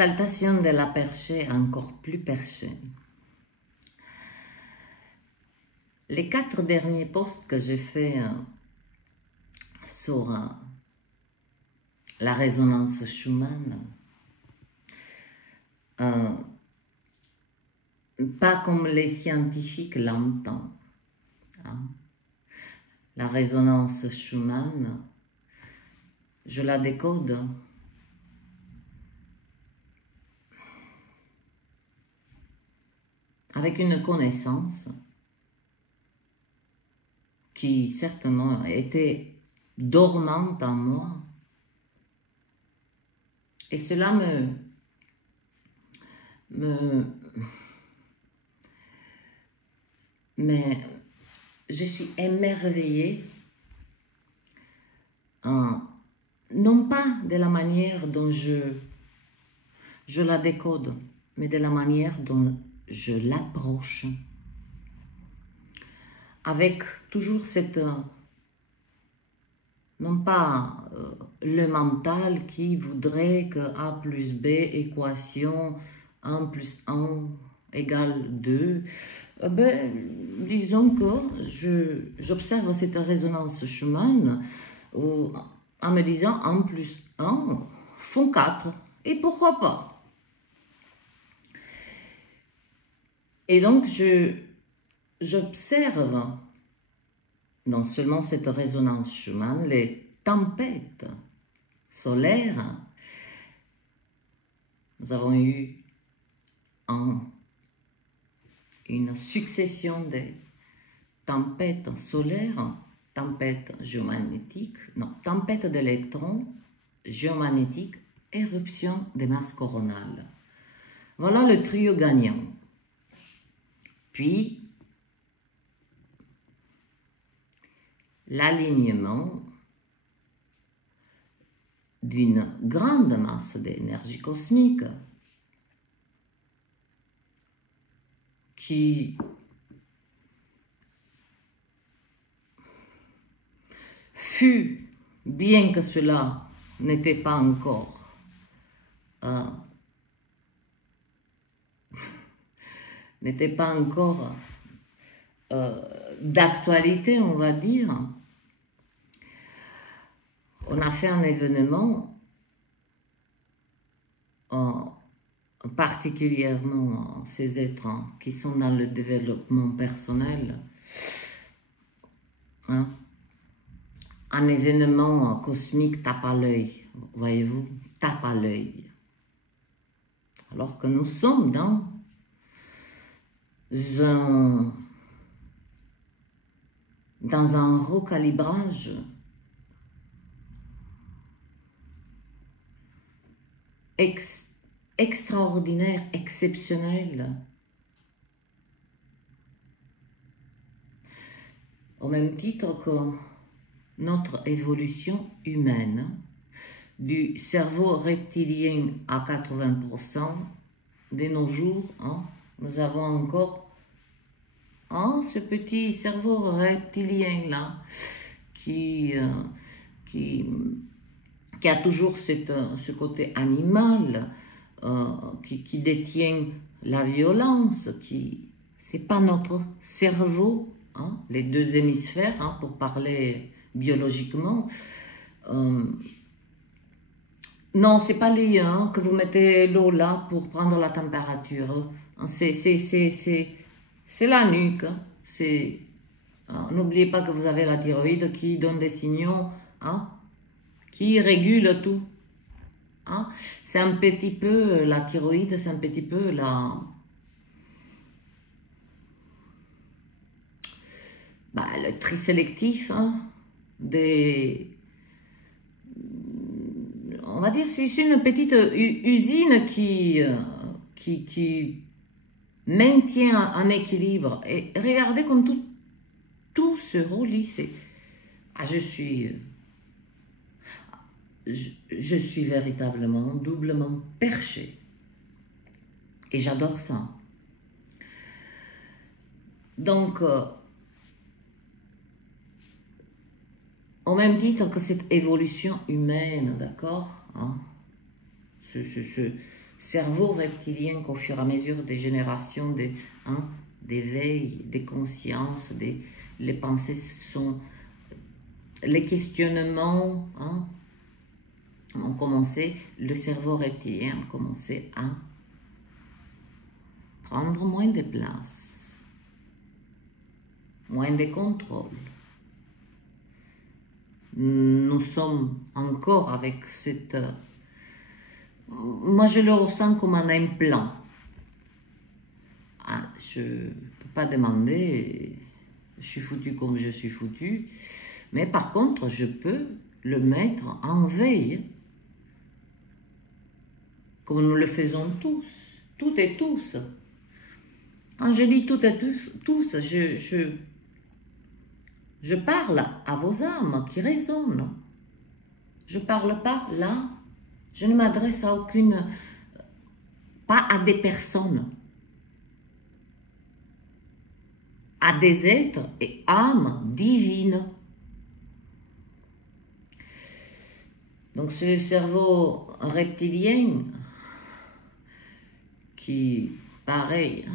Saltation de la perchée encore plus perchée. Les 4 derniers posts que j'ai fait sur la résonance Schumann, pas comme les scientifiques l'entendent. Hein. La résonance Schumann, je la décode avec une connaissance qui certainement était dormante en moi. Et cela mais je suis émerveillée, non pas de la manière dont je la décode, mais de la manière dont je l'approche. Avec toujours cette, non pas le mental qui voudrait que A plus B, équation 1 plus 1 égale 2, disons que j'observe cette résonance Schumann en me disant 1 plus 1 font 4, et pourquoi pas? Et donc j'observe non seulement cette résonance Schumann, les tempêtes solaires. Nous avons eu une succession de tempêtes solaires, tempêtes géomagnétiques, non, tempêtes d'électrons, géomagnétiques, éruption des masses coronales. Voilà le trio gagnant. Puis, l'alignement d'une grande masse d'énergie cosmique qui fut, bien que cela n'était pas encore d'actualité, on va dire. On a fait un événement particulièrement ces êtres qui sont dans le développement personnel, hein, un événement cosmique tape à l'œil, voyez-vous, tape à l'œil. Alors que nous sommes dans un recalibrage extraordinaire, exceptionnel. Au même titre que notre évolution humaine, du cerveau reptilien à 80%, de nos jours, hein, nous avons encore ce petit cerveau reptilien-là qui a toujours ce côté animal, qui détient la violence, c'est pas notre cerveau, hein, les 2 hémisphères, hein, pour parler biologiquement. Non, c'est pas lié, hein, que vous mettez l'eau là pour prendre la température. C'est la nuque. N'oubliez pas que vous avez la thyroïde qui donne des signaux, hein, qui régule tout. Hein. C'est un petit peu, la thyroïde, c'est un petit peu le tri sélectif, hein, on va dire, c'est une petite usine qui maintient un équilibre. Et regardez comme tout se relie. Je suis véritablement doublement perché. Et j'adore ça. Donc, au même titre que cette évolution humaine, d'accord, hein, cerveau reptilien qu'au fur et à mesure des générations, d'éveil, des consciences, les pensées sont... Les questionnements ont commencé, le cerveau reptilien a commencé à prendre moins de place, moins de contrôle. Nous sommes encore avec cette... Moi, je le ressens comme un implant. Je ne peux pas demander, je suis foutu comme je suis foutu, mais par contre, je peux le mettre en veille, comme nous le faisons tous, toutes et tous. Quand je dis toutes et tous, je parle à vos âmes qui résonnent. Je ne parle pas là, je ne m'adresse à aucune, pas à des personnes, à des êtres et âmes divines. Donc ce cerveau reptilien qui, pareil,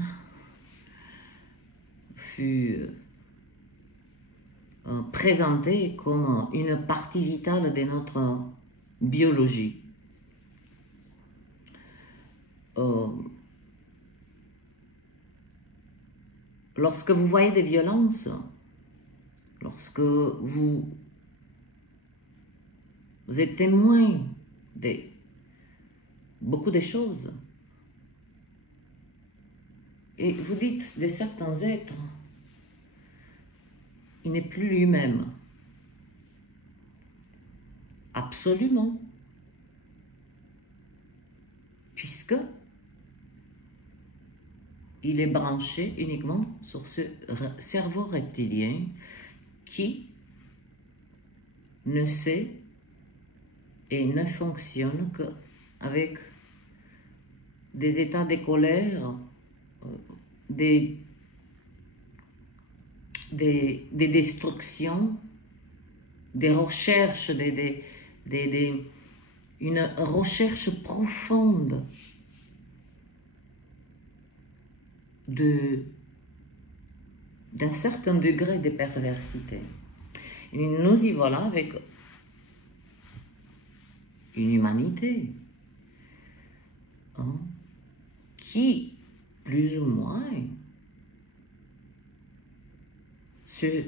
fut présenté comme une partie vitale de notre biologie. Lorsque vous voyez des violences, lorsque vous êtes témoin de beaucoup de choses, et vous dites de certains êtres, il n'est plus lui-même. Absolument. Puisque il est branché uniquement sur ce cerveau reptilien qui ne sait et ne fonctionne qu'avec des états de colère, des destructions, des recherches, une recherche profonde d'un certain degré de perversité. Et nous y voilà avec une humanité qui, plus ou moins, ce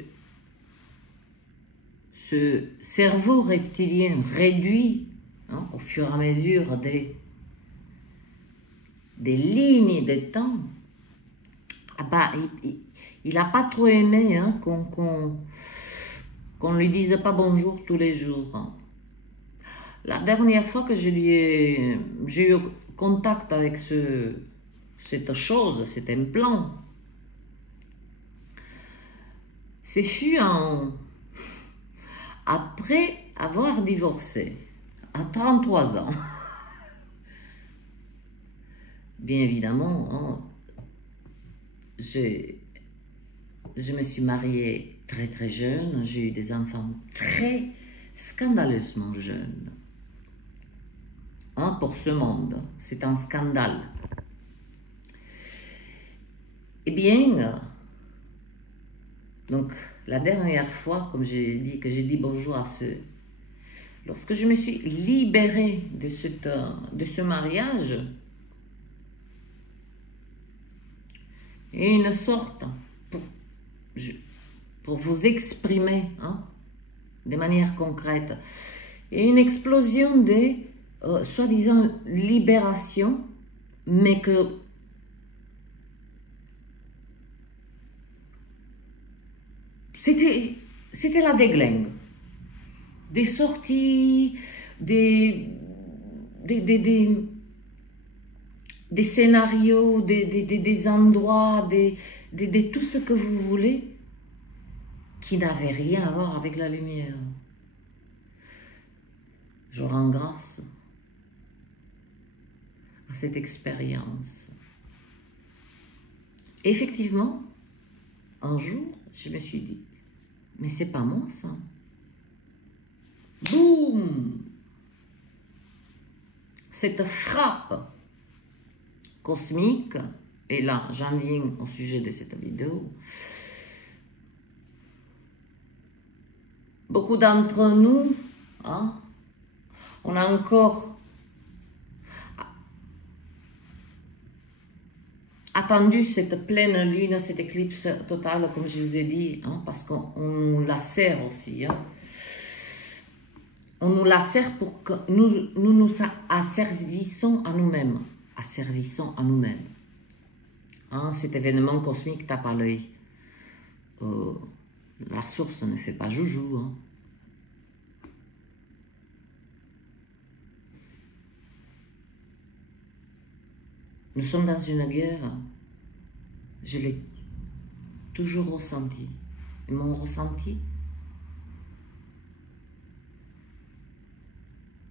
cerveau reptilien réduit au fur et à mesure des lignes de temps, il n'a pas trop aimé qu'on ne lui dise pas bonjour tous les jours. La dernière fois que j'ai eu contact avec cette chose, cet implant, ce fut après avoir divorcé, à 33 ans. Bien évidemment, je me suis mariée très très jeune, j'ai eu des enfants très scandaleusement jeunes. Pour ce monde, c'est un scandale. Eh bien, donc la dernière fois, comme j'ai dit, que j'ai dit bonjour à ceux, lorsque je me suis libérée de ce mariage, et une sorte, pour vous exprimer de manière concrète, et une explosion de soi-disant libération, mais que c'était la déglingue. Des sorties, des scénarios, des endroits, de tout ce que vous voulez, qui n'avaient rien à voir avec la lumière. Je rends grâce à cette expérience. Effectivement, un jour, je me suis dit, mais c'est pas moi ça. Boum! Cette frappe cosmique, et là, j'en viens au sujet de cette vidéo. Beaucoup d'entre nous, hein, on a encore attendu cette pleine lune, cette éclipse totale, comme je vous ai dit, hein, parce qu'on nous la sert aussi. Hein. On nous la sert pour que nous asservissons à nous-mêmes. Asservissons à nous-mêmes. Hein, cet événement cosmique tape à l'œil. La source ne fait pas joujou. Hein. Nous sommes dans une guerre. Je l'ai toujours ressenti. Et mon ressenti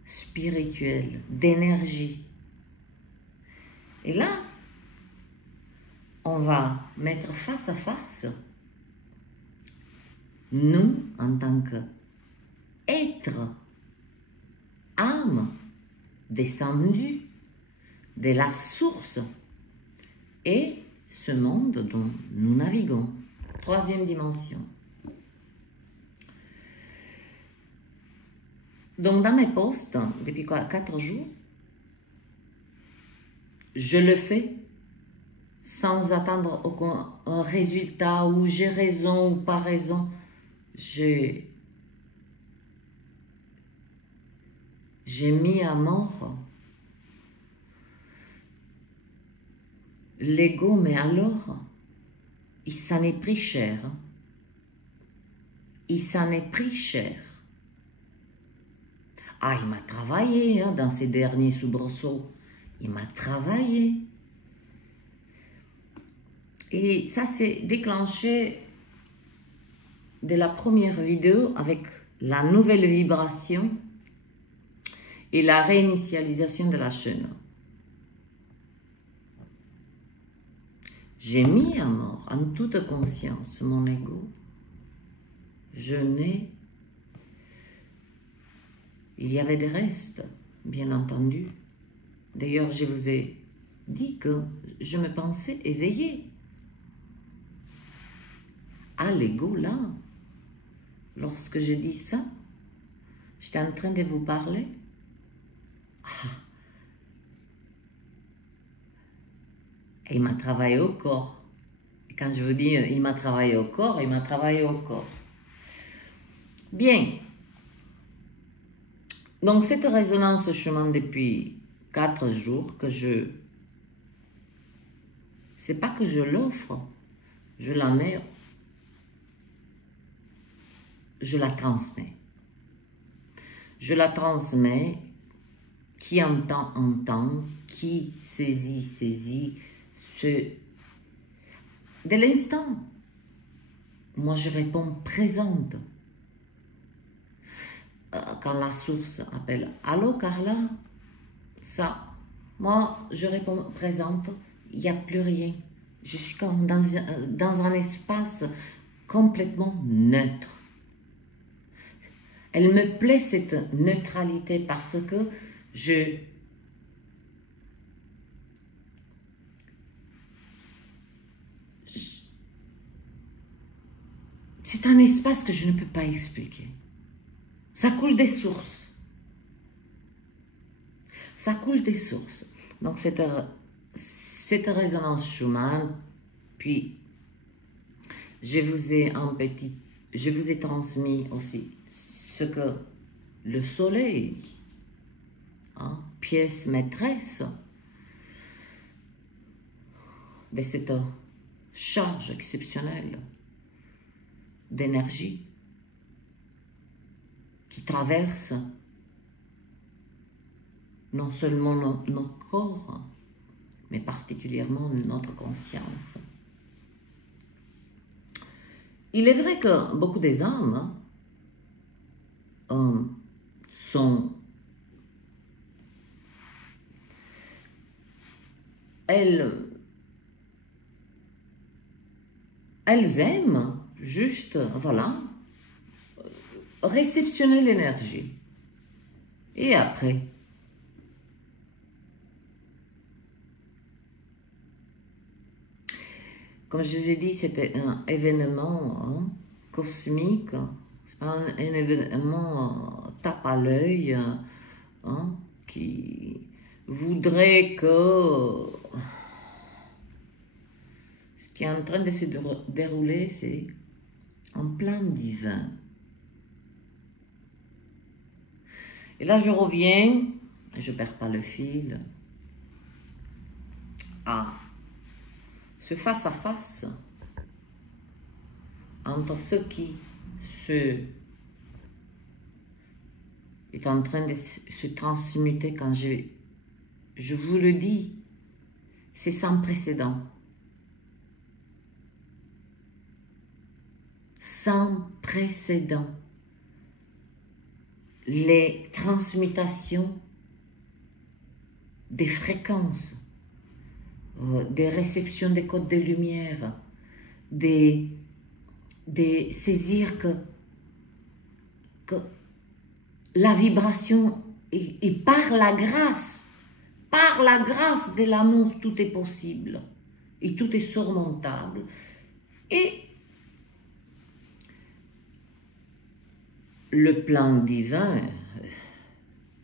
spirituel, d'énergie. Et là, on va mettre face à face nous, en tant qu'êtres, âmes, descendus de la source et ce monde dont nous naviguons. Troisième dimension. Donc, dans mes posts, depuis 4 jours, je le fais sans attendre aucun résultat, ou j'ai raison ou pas raison. J'ai mis à mort l'ego, mais alors, il s'en est pris cher. Il s'en est pris cher. Ah, il m'a travaillé hein, dans ces derniers soubresauts. Il m'a travaillé. Et ça s'est déclenché de la première vidéo avec la nouvelle vibration et la réinitialisation de la chaîne. J'ai mis à mort en toute conscience mon ego. Il y avait des restes, bien entendu. D'ailleurs, je vous ai dit que je me pensais éveillée à l'ego là. Lorsque je dis ça, j'étais en train de vous parler. Et il m'a travaillé au corps. Et quand je vous dis il m'a travaillé au corps, il m'a travaillé au corps. Bien. Donc cette résonance chemin depuis 4 jours que c'est pas que je l'offre, je la mets, je la transmets. Je la transmets, qui entend, entend, qui saisit, saisit. Dès l'instant, moi je réponds présente. Quand la source appelle « Allô Carla ?» ça, moi je réponds présente, il n'y a plus rien. Je suis comme dans un espace complètement neutre. Elle me plaît cette neutralité parce que c'est un espace que je ne peux pas expliquer. Ça coule des sources. Ça coule des sources. Donc, cette résonance Schumann, puis je vous ai transmis aussi ce que le soleil, hein, pièce maîtresse de cette charge exceptionnelle d'énergie qui traverse non seulement notre corps, mais particulièrement notre conscience. Il est vrai que beaucoup des âmes elles aiment juste, voilà, réceptionner l'énergie. Et après, comme je vous ai dit, c'était un événement hein, cosmique. C'est pas un événement tape à l'œil hein, qui voudrait que ce qui est en train de se dérouler, c'est un plan divin. Et là, je reviens, je ne perds pas le fil, à ce face-à-face entre ce qui est en train de se transmuter quand je vous le dis, c'est sans précédent. Sans précédent. Les transmutations des fréquences, des réceptions des codes de lumière, des saisir que la vibration et par la grâce de l'amour, tout est possible et tout est surmontable. Et le plan divin,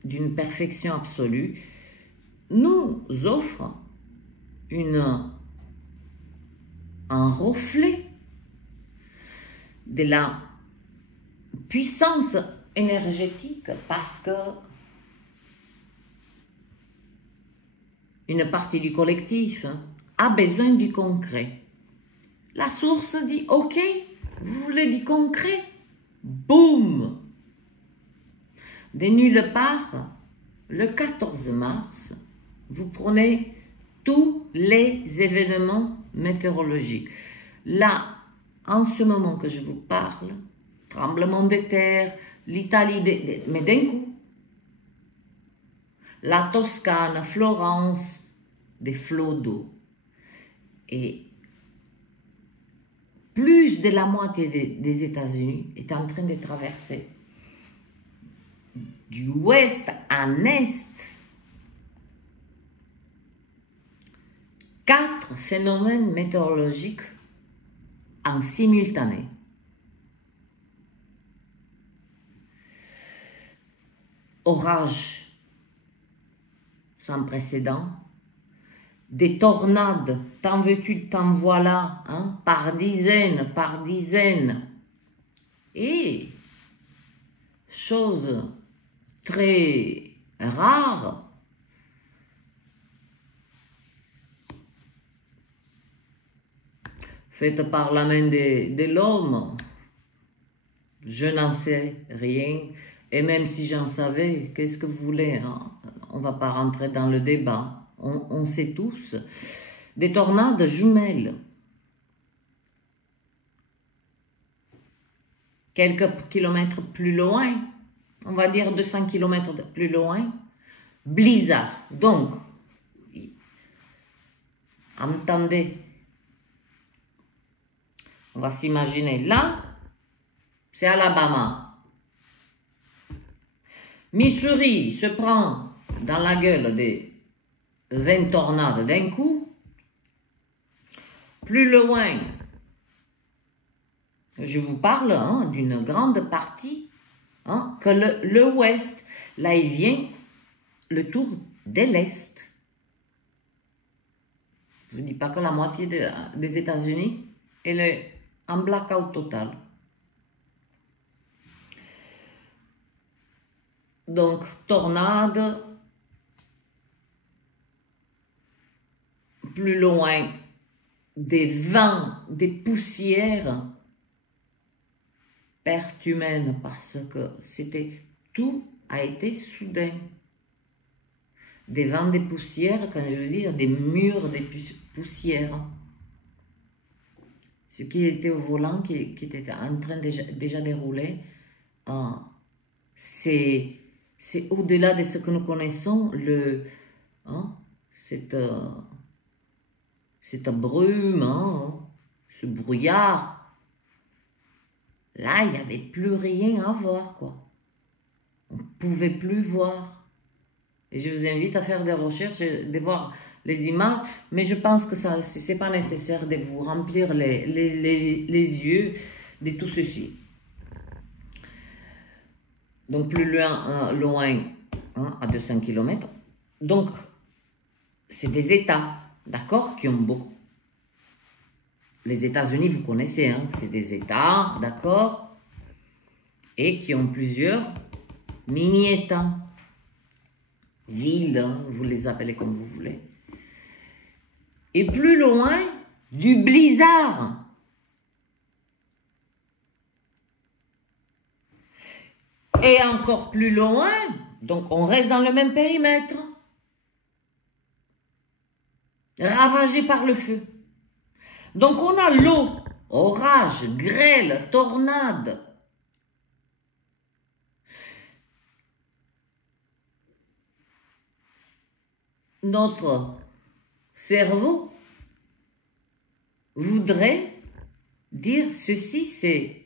d'une perfection absolue, nous offre un reflet de la puissance énergétique parce que une partie du collectif a besoin du concret. La source dit, ok, vous voulez du concret? Boum! De nulle part, le 14 mars, vous prenez tous les événements météorologiques. Là, en ce moment que je vous parle, tremblement de terre, l'Italie, mais d'un coup, la Toscane, Florence, des flots d'eau. Et plus de la moitié des États-Unis est en train de traverser du ouest en est 4 phénomènes météorologiques en simultané. Orages sans précédent, des tornades, tant veux-tu, tant voilà, hein, par dizaines, et chose très rare, faite par la main de l'homme, je n'en sais rien, et même si j'en savais, qu'est-ce que vous voulez, hein? On ne va pas rentrer dans le débat, on sait tous, des tornades jumelles, quelques kilomètres plus loin, on va dire 200 kilomètres plus loin, blizzard. Donc, entendez, on va s'imaginer là, c'est Alabama. Missouri se prend dans la gueule des 20 tornades d'un coup. Plus loin, je vous parle hein, d'une grande partie hein, que le ouest. Là, il vient le tour de l'est. Je ne dis pas que la moitié des États-Unis elle est en blackout total. Donc, tornade, plus loin, des vents, des poussières, perte humaine, parce que tout a été soudain. Des vents, des poussières, quand je veux dire, des murs, des poussières. Ce qui était au volant, qui était en train déjà de rouler, c'est au-delà de ce que nous connaissons, cette brume, hein, ce brouillard. Là, il n'y avait plus rien à voir, quoi. On ne pouvait plus voir. Et je vous invite à faire des recherches, de voir les images, mais je pense que ça, c'est pas nécessaire de vous remplir les yeux de tout ceci. Donc plus loin hein, à 200 km. Donc, c'est des États, d'accord, qui ont beaucoup. Les États-Unis, vous connaissez, hein, c'est des États, d'accord, et qui ont plusieurs mini-États, villes, hein, vous les appelez comme vous voulez. Et plus loin, du blizzard. Et encore plus loin, donc on reste dans le même périmètre, ravagé par le feu. Donc on a l'eau, orage, grêle, tornade. Notre cerveau voudrait dire ceci, c'est...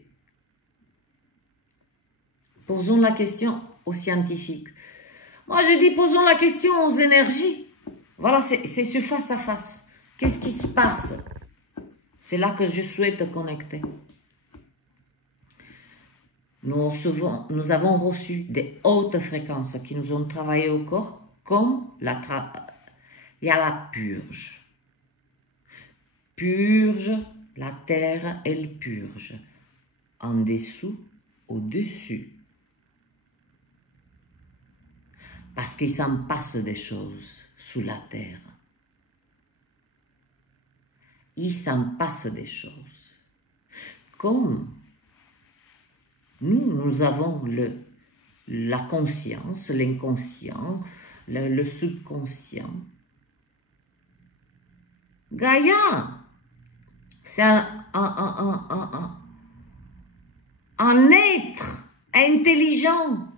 Posons la question aux scientifiques. Moi, je dis, posons la question aux énergies. Voilà, c'est ce face à face. Qu'est-ce qui se passe? C'est là que je souhaite connecter. Nous avons reçu des hautes fréquences qui nous ont travaillé au corps, comme il y a la purge. Purge, la terre, elle purge. En dessous, au-dessus. Parce qu'il s'en passe des choses sous la terre. Il s'en passe des choses. Comme nous avons la conscience, l'inconscient, le subconscient. Gaïa, c'est un être intelligent.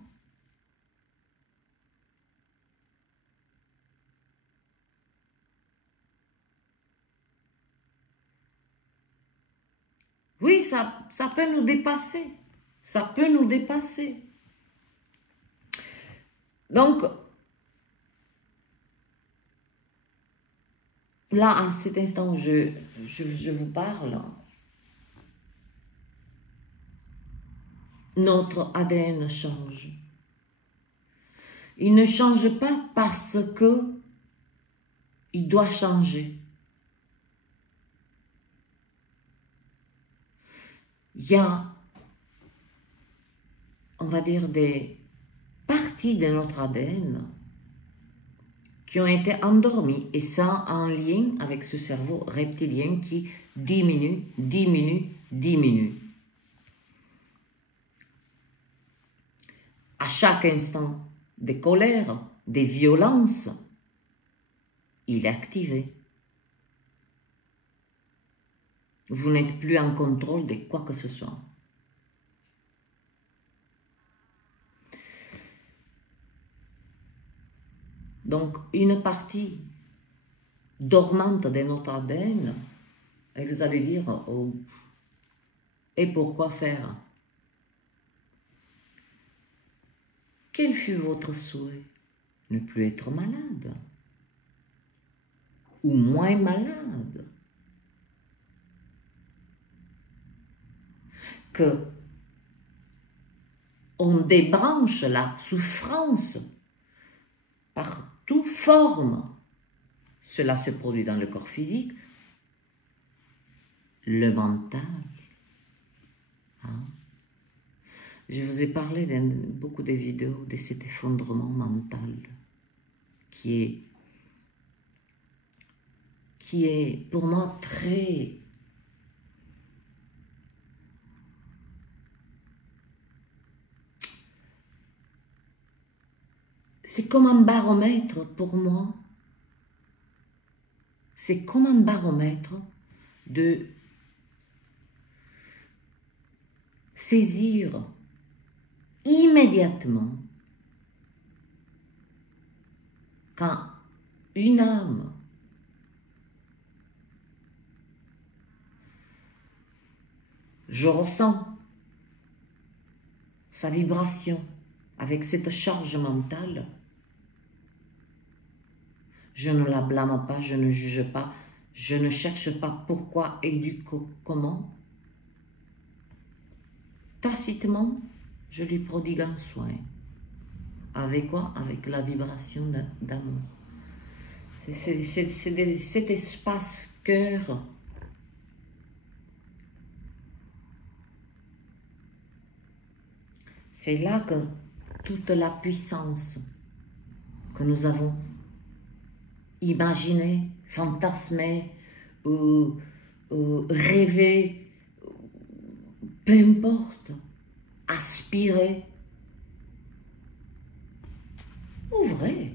Oui, ça peut nous dépasser. Ça peut nous dépasser. Donc, là, à cet instant où je vous parle, notre ADN change. Il ne change pas parce que il doit changer. Il y a, on va dire, des parties de notre ADN qui ont été endormies, et ça en lien avec ce cerveau reptilien qui diminue, diminue, diminue. À chaque instant de colère, de violence, il est activé. Vous n'êtes plus en contrôle de quoi que ce soit. Donc, une partie dormante de notre ADN, et vous allez dire, oh, et pourquoi faire? Quel fut votre souhait? Ne plus être malade, ou moins malade. Que on débranche la souffrance par toute forme. Cela se produit dans le corps physique, le mental. Hein? Je vous ai parlé dans beaucoup de vidéos de cet effondrement mental qui est pour moi très... C'est comme un baromètre pour moi. C'est comme un baromètre de saisir immédiatement quand une âme je ressens sa vibration avec cette charge mentale, Je ne la blâme pas, je ne juge pas, je ne cherche pas pourquoi et du comment. Tacitement, je lui prodigue un soin. Avec quoi? Avec la vibration d'amour. C'est cet espace cœur. C'est là que toute la puissance que nous avons imaginée, fantasmée, rêvée, peu importe, aspirée, ouvrez.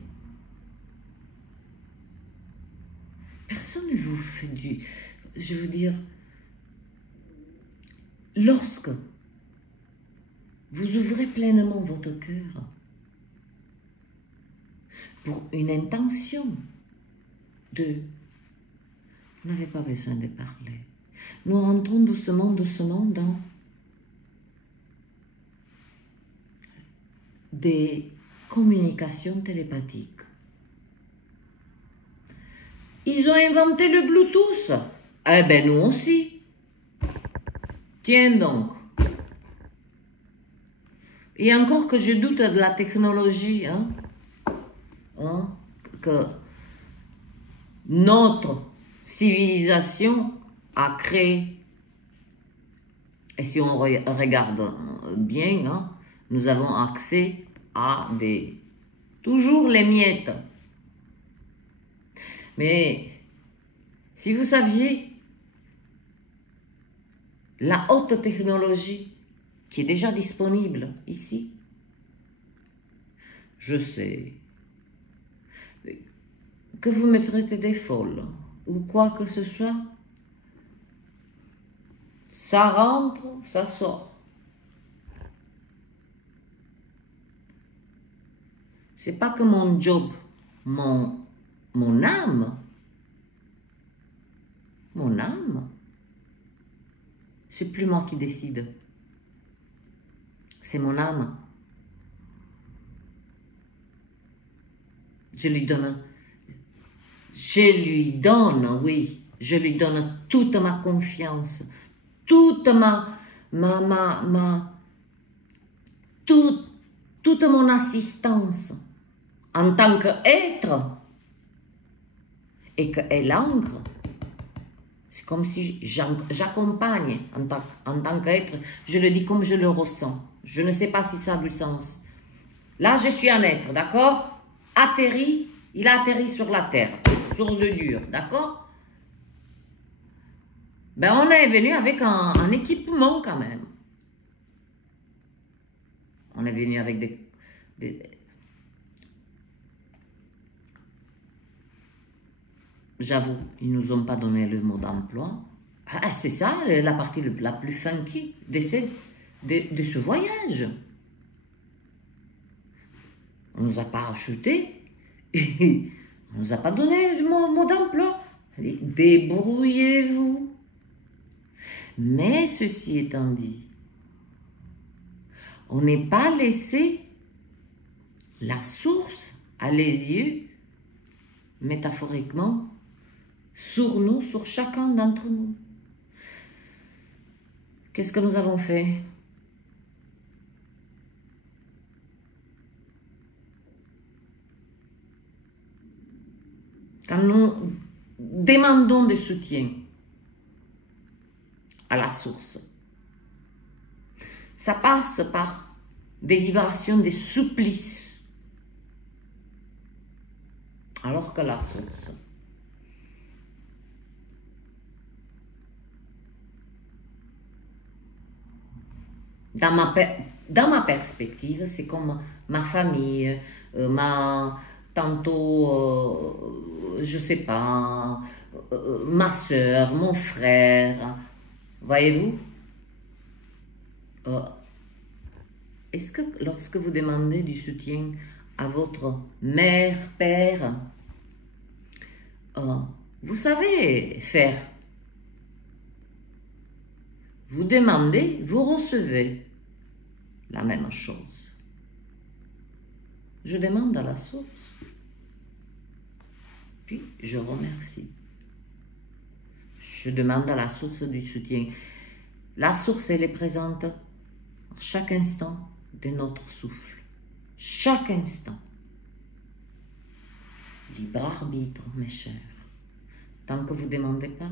Personne ne vous fait du... Je veux dire, lorsque vous ouvrez pleinement votre cœur pour une intention de... Vous n'avez pas besoin de parler. Nous rentrons doucement, doucement dans des communications télépathiques. Ils ont inventé le Bluetooth. Eh ben nous aussi. Tiens donc. Et encore que je doute de la technologie, que notre civilisation a créé. Et si on regarde bien, nous avons accès à toujours les miettes. Mais si vous saviez la haute technologie qui est déjà disponible ici, je sais que vous me traitez des folles ou quoi que ce soit, ça rentre, ça sort. C'est pas que mon job, mon âme, c'est plus moi qui décide. C'est mon âme. Je lui donne, oui, je lui donne toute ma confiance, toute toute mon assistance en tant qu'être, et qu'elle ancre. C'est comme si j'accompagne en tant qu'être, je le dis comme je le ressens. Je ne sais pas si ça a du sens. Là, je suis un être, d'accord? Atterri, il a atterri sur la terre, sur le dur, d'accord? Ben, on est venu avec un équipement quand même. On est venu avec des j'avoue, ils ne nous ont pas donné le mot d'emploi. Ah, c'est ça la partie la plus funky de ce voyage. On ne nous a pas acheté. On ne nous a pas donné le mot d'emploi. Débrouillez-vous. Mais ceci étant dit, on n'est pas laissé la source à les yeux, métaphoriquement, sur nous, sur chacun d'entre nous. Qu'est-ce que nous avons fait? Quand nous demandons des soutiens à la source, ça passe par des vibrations, des supplices. Alors que la source, dans ma perspective, c'est comme ma famille, tantôt, je sais pas, ma soeur, mon frère, voyez-vous? Est-ce que lorsque vous demandez du soutien à votre mère, père, vous savez faire? Vous demandez, vous recevez la même chose. Je demande à la source. je remercie. Je demande à la source du soutien. La source, elle est présente à chaque instant de notre souffle. Chaque instant. Libre arbitre, mes chers. Tant que vous ne demandez pas.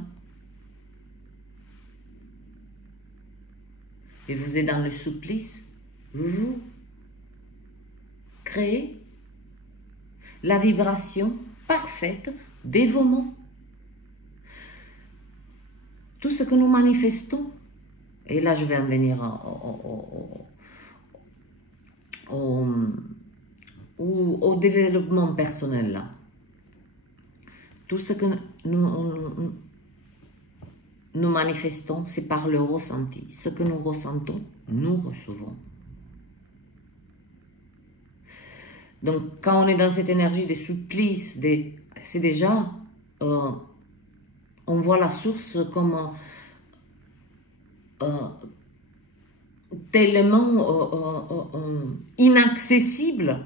Et vous êtes dans le supplice, vous créez la vibration parfaite des vos mots. Tout ce que nous manifestons, et là je vais en venir au développement personnel là. Tout ce que nous manifestons, c'est par le ressenti. Ce que nous ressentons, nous recevons. Donc, quand on est dans cette énergie de supplice, c'est déjà, on voit la source comme tellement inaccessible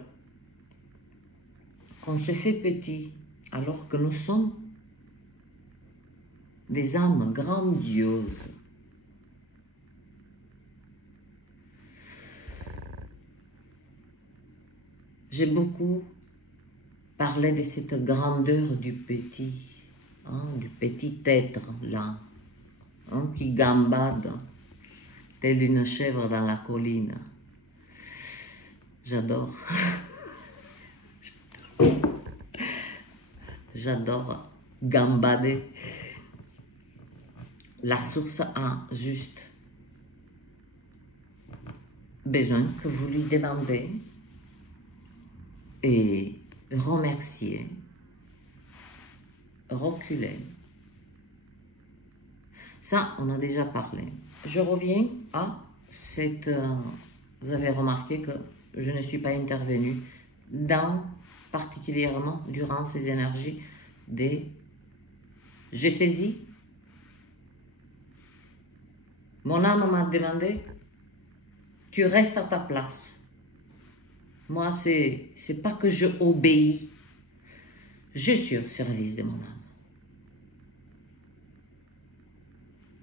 qu'on se fait petit, alors que nous sommes des âmes grandioses. J'ai beaucoup parlé de cette grandeur du petit être là, qui gambade telle une chèvre dans la colline. J'adore. J'adore gambader. La source a juste besoin que vous lui demandez et remerciez, reculez. Ça, on a déjà parlé. Je reviens à cette... vous avez remarqué que je ne suis pas intervenue particulièrement durant ces énergies des... J'ai saisi. Mon âme m'a demandé, tu restes à ta place. Moi, c'est pas que je obéis. Je suis au service de mon âme.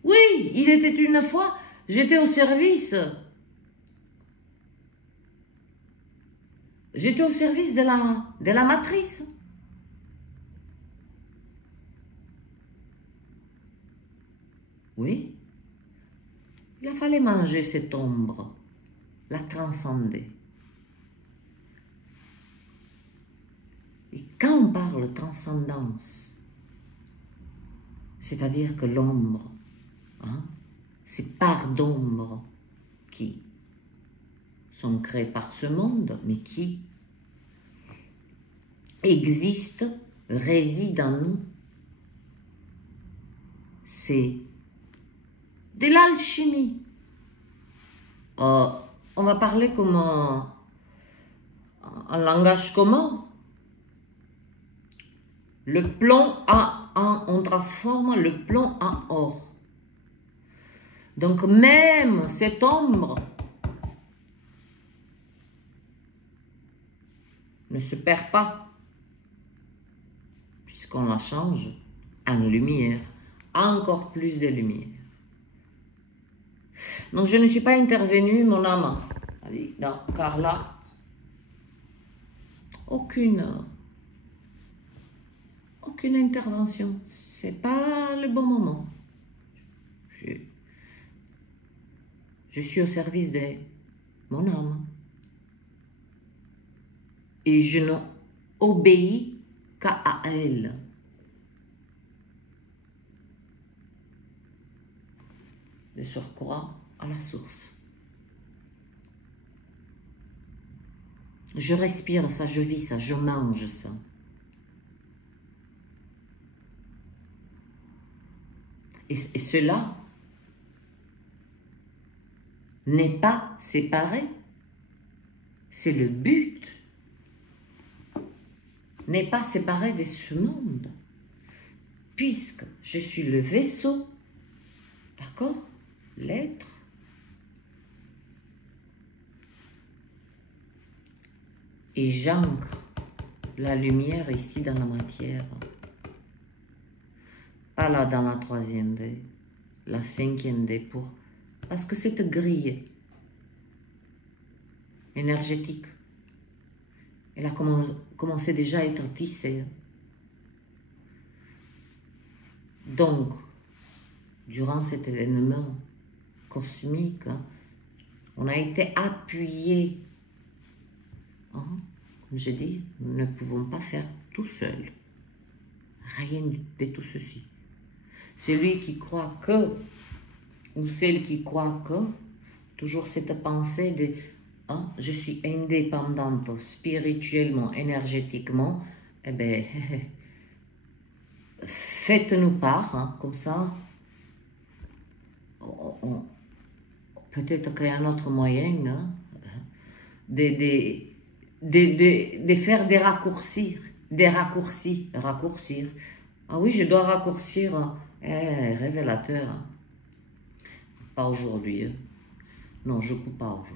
Oui, il était une fois, j'étais au service. J'étais au service de la matrice. Oui. Il fallait manger cette ombre, la transcender. Et quand on parle de transcendance, c'est-à-dire que l'ombre, ces parts d'ombre qui sont créées par ce monde, mais qui existent, résident en nous, c'est de l'alchimie. On va parler comme un langage commun. Le plomb on transforme le plomb en or. Donc même cette ombre ne se perd pas, puisqu'on la change en lumière, encore plus de lumière. Donc je ne suis pas intervenue, mon âme, car là, aucune intervention. C'est pas le bon moment. Je suis au service de mon âme. Et je n'obéis qu'à elle. De surcroît à la source. Je respire ça, je vis ça, je mange ça. Et cela n'est pas séparé. C'est le but. N'est pas séparé de ce monde. Puisque je suis le vaisseau. D'accord? L'être. Et j'ancre la lumière ici dans la matière. pas là dans la 3e D, la 5e D, parce que cette grille énergétique, elle a commencé déjà à être tissée. Donc, durant cet événement cosmique, on a été appuyé. Hein? Comme j'ai dit, nous ne pouvons pas faire tout seul. Rien de tout ceci. Celui qui croit que, ou celle qui croit que, toujours cette pensée de je suis indépendante spirituellement, énergétiquement, eh bien, faites-nous part, comme ça, peut-être qu'il y a un autre moyen de faire des raccourcis. Raccourcir. Ah oui, je dois raccourcir. Révélateur. Pas aujourd'hui. Non, je ne coupe pas aujourd'hui.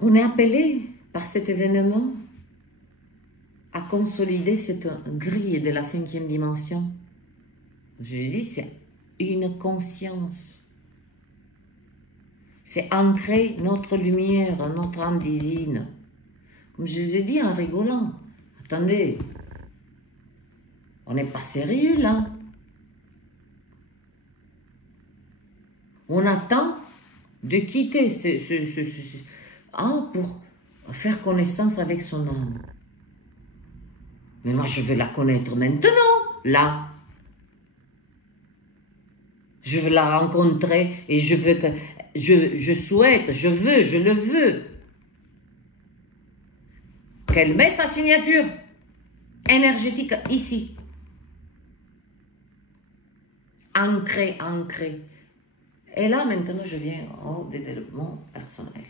On est appelé par cet événement à consolider cette grille de la 5e dimension. Je dis, c'est une conscience. C'est ancrer notre lumière, notre âme divine. Comme je vous ai dit en rigolant, attendez, on n'est pas sérieux là. On attend de quitter pour faire connaissance avec son âme. Mais moi, je veux la connaître maintenant, là. Je veux la rencontrer et je veux que... Je souhaite, je le veux. Qu'elle met sa signature énergétique ici. Ancrée. Et là, maintenant, je viens au développement personnel.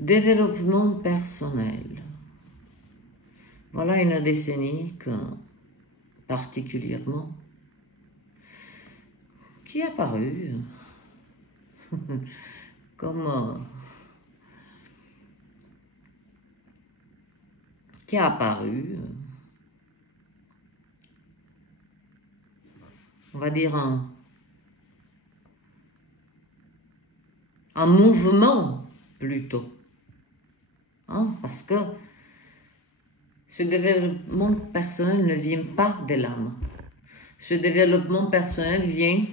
Développement personnel. Voilà une décennie particulièrement qui est apparue comme on va dire en mouvement plutôt, parce que ce développement personnel ne vient pas de l'âme. Ce développement personnel vient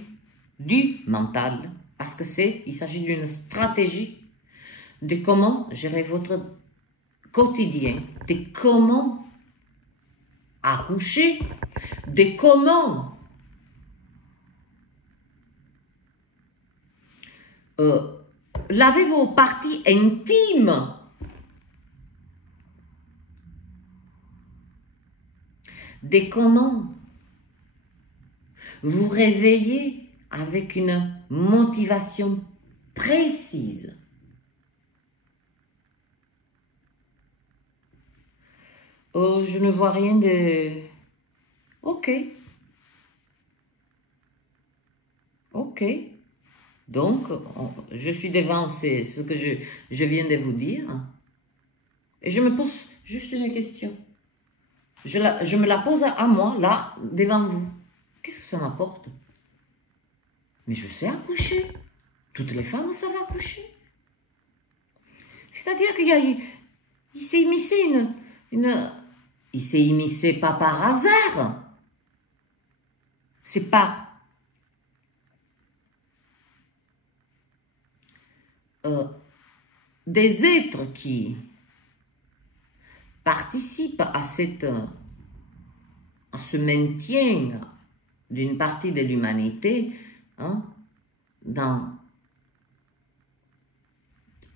du mental, parce que il s'agit d'une stratégie de comment gérer votre quotidien, de comment accoucher, de comment laver vos parties intimes, de comment vous réveiller avec une motivation précise. Je ne vois rien de... Ok. Donc, je suis devant ce que je viens de vous dire. Et je me pose juste une question. Je me la pose à moi, là, devant vous. Qu'est-ce que ça m'apporte? Mais je sais accoucher. Toutes les femmes savent accoucher. C'est-à-dire qu'il s'est immiscé il s'est immiscé pas par hasard. C'est pas... des êtres qui participent à ce maintien d'une partie de l'humanité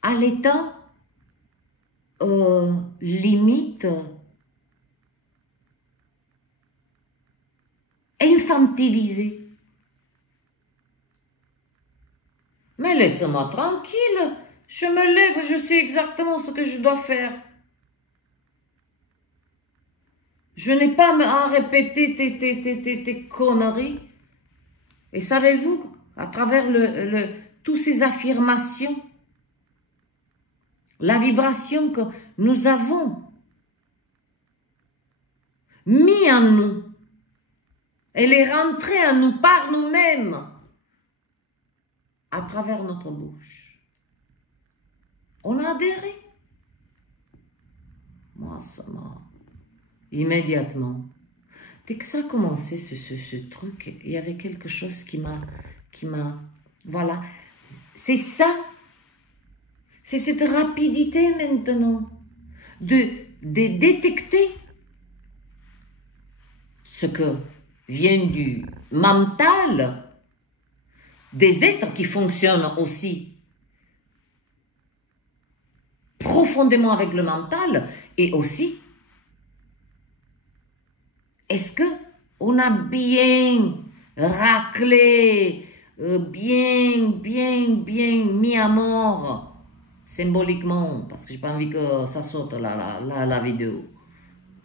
à l'état limite infantilisé. Mais laisse-moi tranquille, je me lève, je sais exactement ce que je dois faire. Je n'ai pas à répéter tes conneries. Et savez-vous, à travers toutes ces affirmations, la vibration que nous avons mis en nous, elle est rentrée en nous par nous-mêmes, à travers notre bouche. On a adhéré. Moi, ça m'a... Immédiatement. Dès que ça a commencé, ce truc, il y avait quelque chose qui m'a... Voilà. C'est ça. C'est cette rapidité maintenant de détecter ce que vient du mental des êtres qui fonctionnent aussi profondément avec le mental et aussi est-ce que on a bien raclé, bien mis à mort symboliquement, parce que j'ai pas envie que ça saute la vidéo.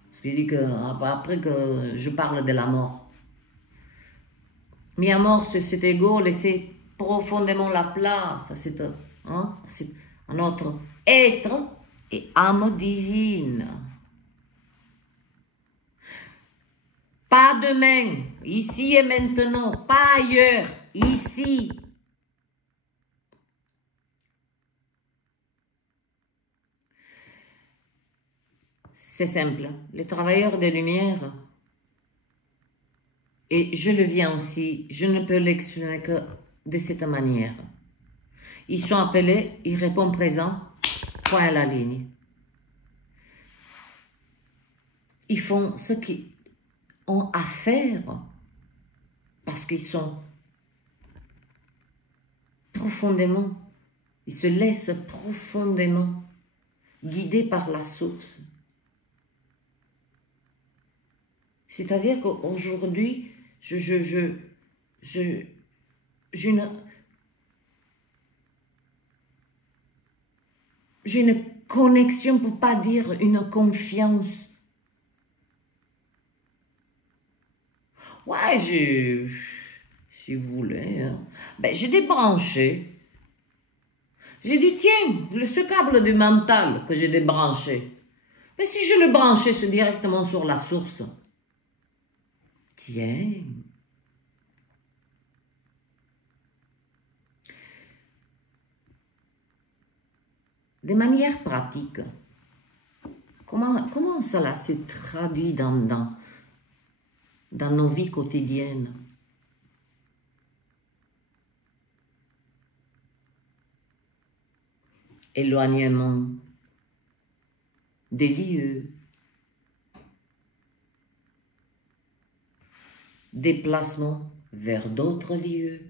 Parce qu'il dit que après que je parle de la mort. Mis à mort cet ego, laisser profondément la place à notre être et âme divine. Pas demain, ici et maintenant, pas ailleurs, ici. C'est simple, les travailleurs des Lumières, et je le viens aussi, je ne peux l'exprimer que de cette manière. Ils sont appelés, ils répondent présent, point à la ligne. Ils font ce qu'ils ont à faire parce qu'ils sont profondément, ils se laissent profondément guider par la source. C'est-à-dire qu'aujourd'hui, j'ai une connexion, pour pas dire une confiance. Ouais, si vous voulez, hein. Ben, j'ai débranché. J'ai dit, tiens, ce câble du mental que j'ai débranché, mais si je le branchais directement sur la source, tiens. De manière pratique, comment cela se traduit dans nos vies quotidiennes? Éloignement des lieux, déplacement vers d'autres lieux,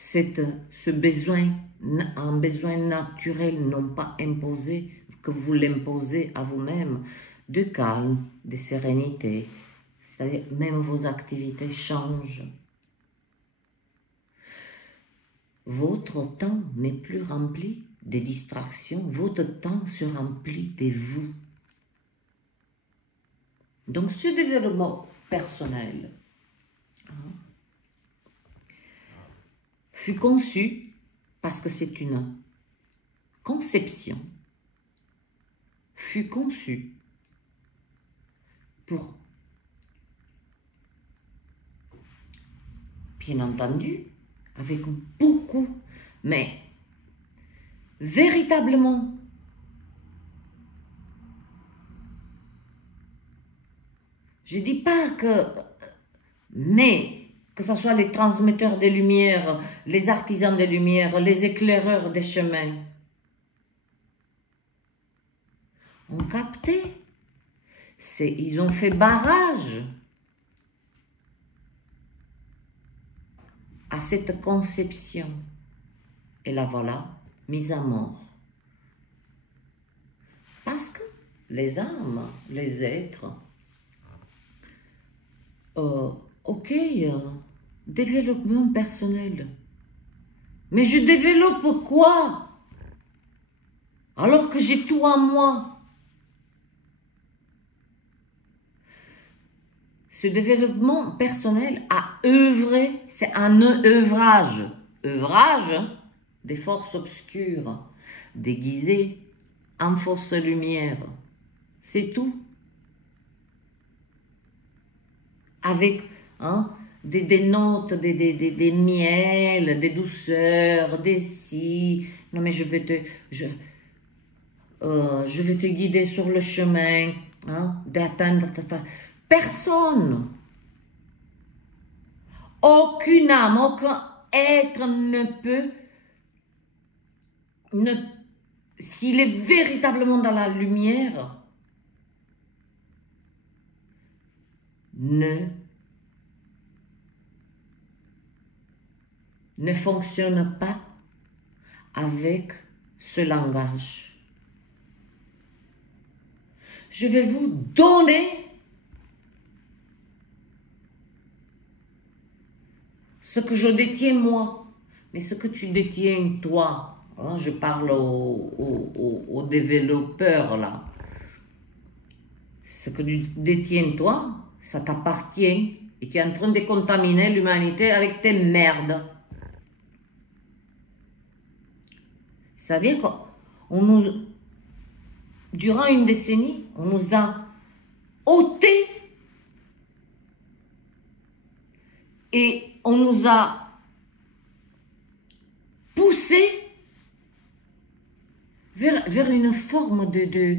ce besoin, un besoin naturel, non pas imposé, que vous l'imposez à vous-même, de calme, de sérénité, c'est-à-dire même vos activités changent. Votre temps n'est plus rempli de distractions, votre temps se remplit de vous. Donc ce développement personnel fut conçu parce que c'est une conception, fut conçu pour, bien entendu, avec beaucoup, mais véritablement, je ne dis pas que, mais que ce soit les transmetteurs des lumières, les artisans des lumières, les éclaireurs des chemins, ont capté, ils ont fait barrage à cette conception. Et la voilà, mise à mort. Parce que les âmes, les êtres, ok, développement personnel. Mais je développe quoi? Alors que j'ai tout en moi. ce développement personnel à œuvrer, c'est un œuvrage. Œuvrage des forces obscures, déguisées en force lumière. C'est tout. Avec des notes, des miels, des douceurs, des si. Non mais je vais te guider sur le chemin d'atteindre ta... Personne, aucune âme, aucun être ne peut, s'il est véritablement dans la lumière, ne fonctionne pas avec ce langage. Je vais vous donner ce que je détiens moi, mais ce que tu détiens toi. Je parle aux développeurs là. Ce que tu détiens toi, ça t'appartient et tu es en train de contaminer l'humanité avec tes merdes. C'est-à-dire qu'on nous, durant une décennie, on nous a ôté et on nous a poussé vers une forme de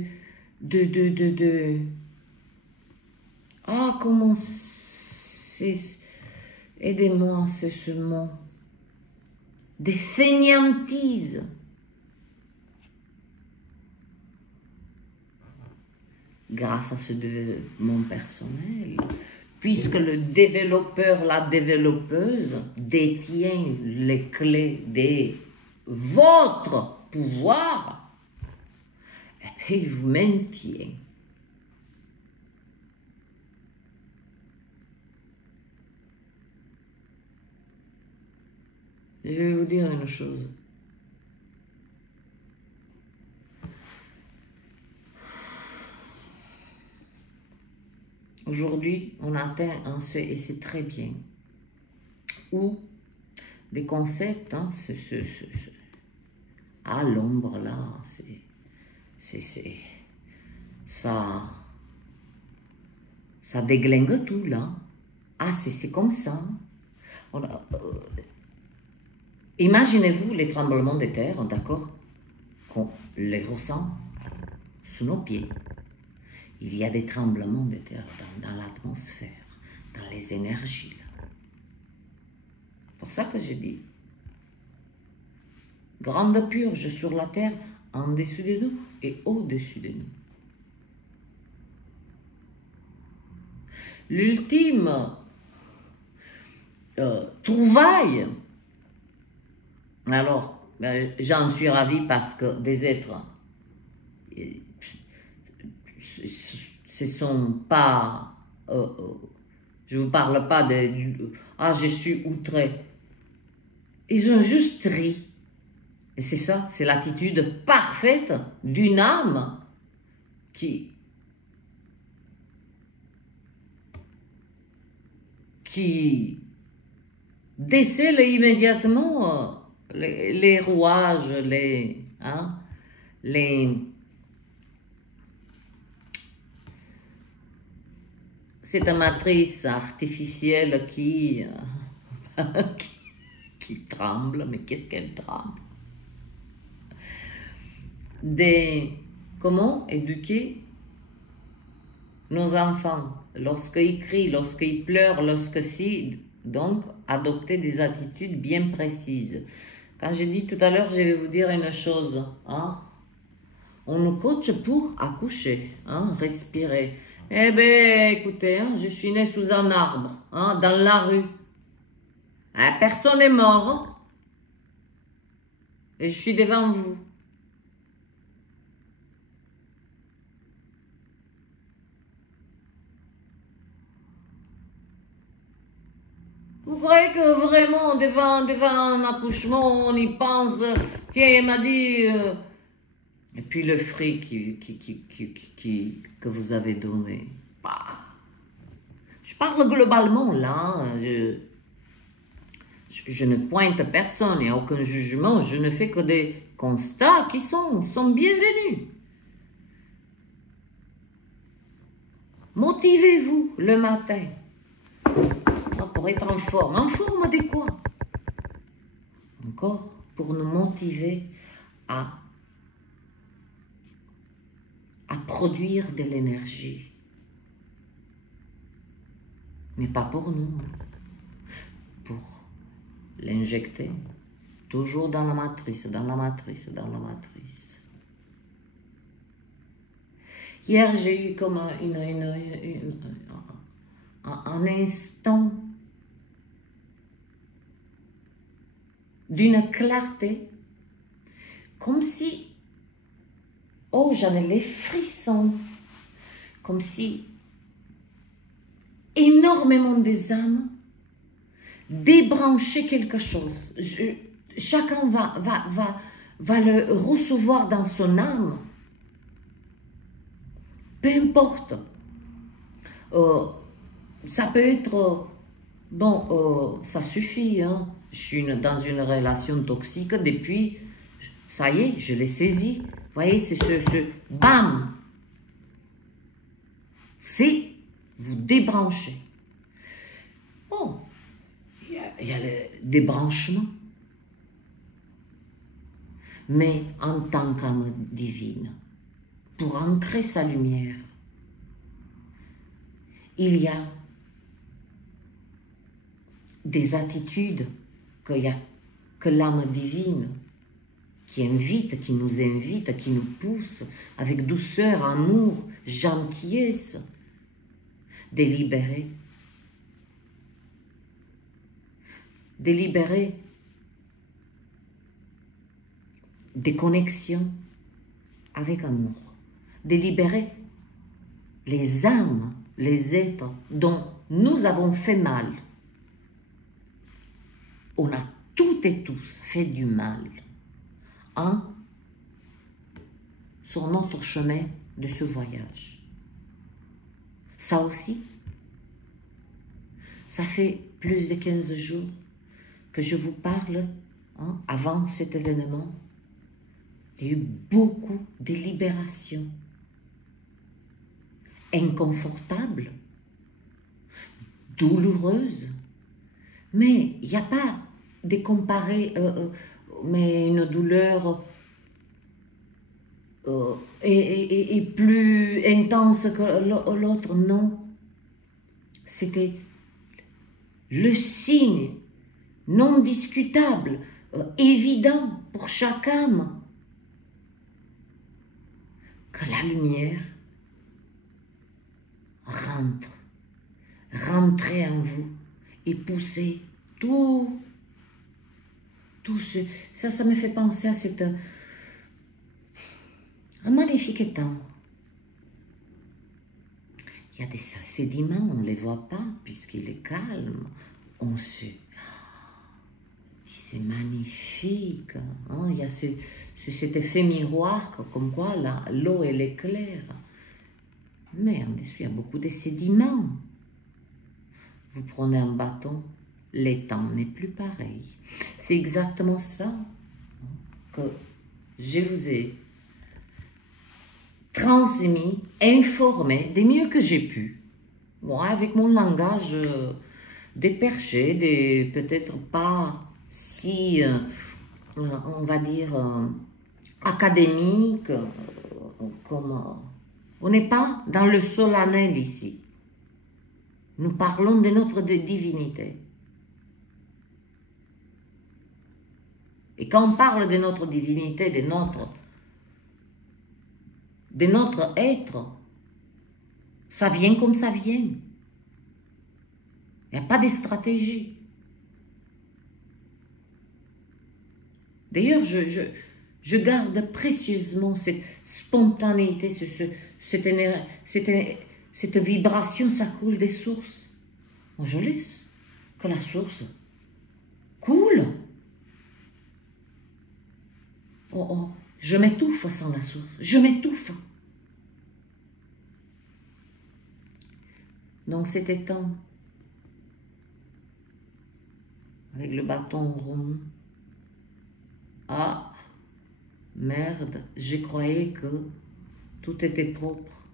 comment c'est, aidez-moi, c'est ce mot, des fainéantises. Grâce à ce développement personnel, puisque le développeur, la développeuse détient les clés de votre pouvoir, et bien il vous maintient. Je vais vous dire une chose. Aujourd'hui, on atteint un seuil, et c'est très bien, où des concepts, à l'ombre là, ça déglingue tout là. Ah, c'est comme ça. Imaginez-vous les tremblements de terre, d'accord? On les ressent sous nos pieds. Il y a des tremblements de terre dans l'atmosphère, dans les énergies. C'est pour ça que je dis, grande purge sur la terre, en dessous de nous et au-dessus de nous. L'ultime trouvaille, alors j'en suis ravi parce que des êtres, ce sont pas, je vous parle pas de, je suis outré. Ils ont juste ri. Et c'est ça, c'est l'attitude parfaite d'une âme qui décèle immédiatement les rouages, cette matrice artificielle qui tremble, mais qu'est-ce qu'elle tremble? Comment éduquer nos enfants lorsqu'ils crient, lorsqu'ils pleurent, donc adopter des attitudes bien précises. Quand j'ai dit tout à l'heure, je vais vous dire une chose, on nous coach pour accoucher, respirer. Eh bien, écoutez, je suis née sous un arbre, dans la rue. Personne n'est mort, et je suis devant vous. Vous croyez que vraiment, devant un accouchement, on y pense, tiens, il m'a dit... Et puis le fruit que vous avez donné, je parle globalement là, je ne pointe personne, il n'y a aucun jugement, je ne fais que des constats qui sont bienvenus. Motivez-vous le matin pour être en forme. En forme de quoi? Encore pour nous motiver à produire de l'énergie. Mais pas pour nous, pour l'injecter toujours dans la matrice, dans la matrice, dans la matrice. Hier, j'ai eu comme un instant d'une clarté, comme si, oh, j'avais les frissons, comme si énormément des âmes débranchaient quelque chose. Chacun va le recevoir dans son âme. Peu importe. Ça peut être, bon, ça suffit, hein. Je suis dans une relation toxique depuis, ça y est, je l'ai saisi. Vous voyez, c'est ce bam. C'est vous débranchez. Bon, il y a le débranchement. Mais en tant qu'âme divine, pour ancrer sa lumière, il y a des attitudes que l'âme divine qui invite, qui nous invite, qui nous pousse avec douceur, amour, gentillesse, délibérer. Délibérer des connexions avec amour. Délibérer les âmes, les êtres dont nous avons fait mal. On a toutes et tous fait du mal sur notre chemin de ce voyage. Ça aussi, ça fait plus de 15 jours que je vous parle, avant cet événement. Il y a eu beaucoup de libérations inconfortables, douloureuses, mais il n'y a pas de comparer, mais une douleur est plus intense que l'autre, non. C'était le signe non discutable, évident pour chaque âme, que la lumière rentrez en vous et poussez tout ce... Ça me fait penser à un magnifique temps. Il y a des sédiments, on ne les voit pas puisqu'il est calme. C'est magnifique. Hein? Il y a cet effet miroir, comme quoi l'eau elle est claire. Mais en dessous, il y a beaucoup de sédiments. Vous prenez un bâton, l'étang n'est plus pareil. C'est exactement ça que je vous ai transmis, informé, des mieux que j'ai pu. Moi, avec mon langage déperché, peut-être pas si, on va dire, académique, comme... on n'est pas dans le solennel ici. Nous parlons de notre divinité. Et quand on parle de notre divinité, de notre être, ça vient comme ça vient. Il n'y a pas de stratégie. D'ailleurs, je garde précieusement cette spontanéité, cette vibration, ça coule des sources. Moi, je laisse que la source coule. Oh, je m'étouffe sans la source. Je m'étouffe. Donc, c'était temps avec le bâton rond. Ah, merde, je croyais que tout était propre.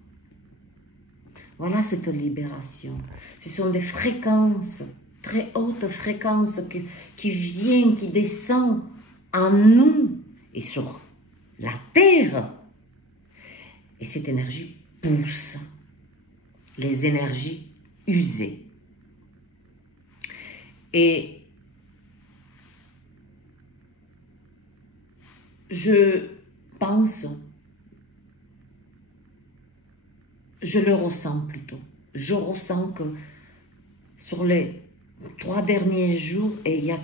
Voilà cette libération. Ce sont des fréquences, très hautes fréquences qui viennent, qui descendent en nous et sur la terre. Et cette énergie pousse les énergies usées. Et je pense, je le ressens plutôt. Je ressens que sur les 3 derniers jours, et il y a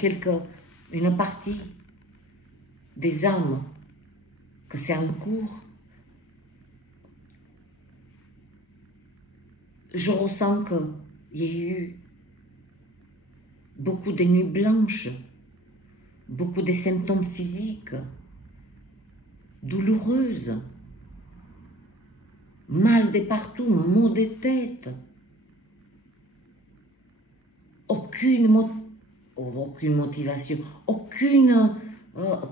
une partie des âmes que c'est en cours, je ressens qu'il y a eu beaucoup de nuits blanches, beaucoup de symptômes physiques, douloureuses, mal de partout, maux de tête, aucune motivation,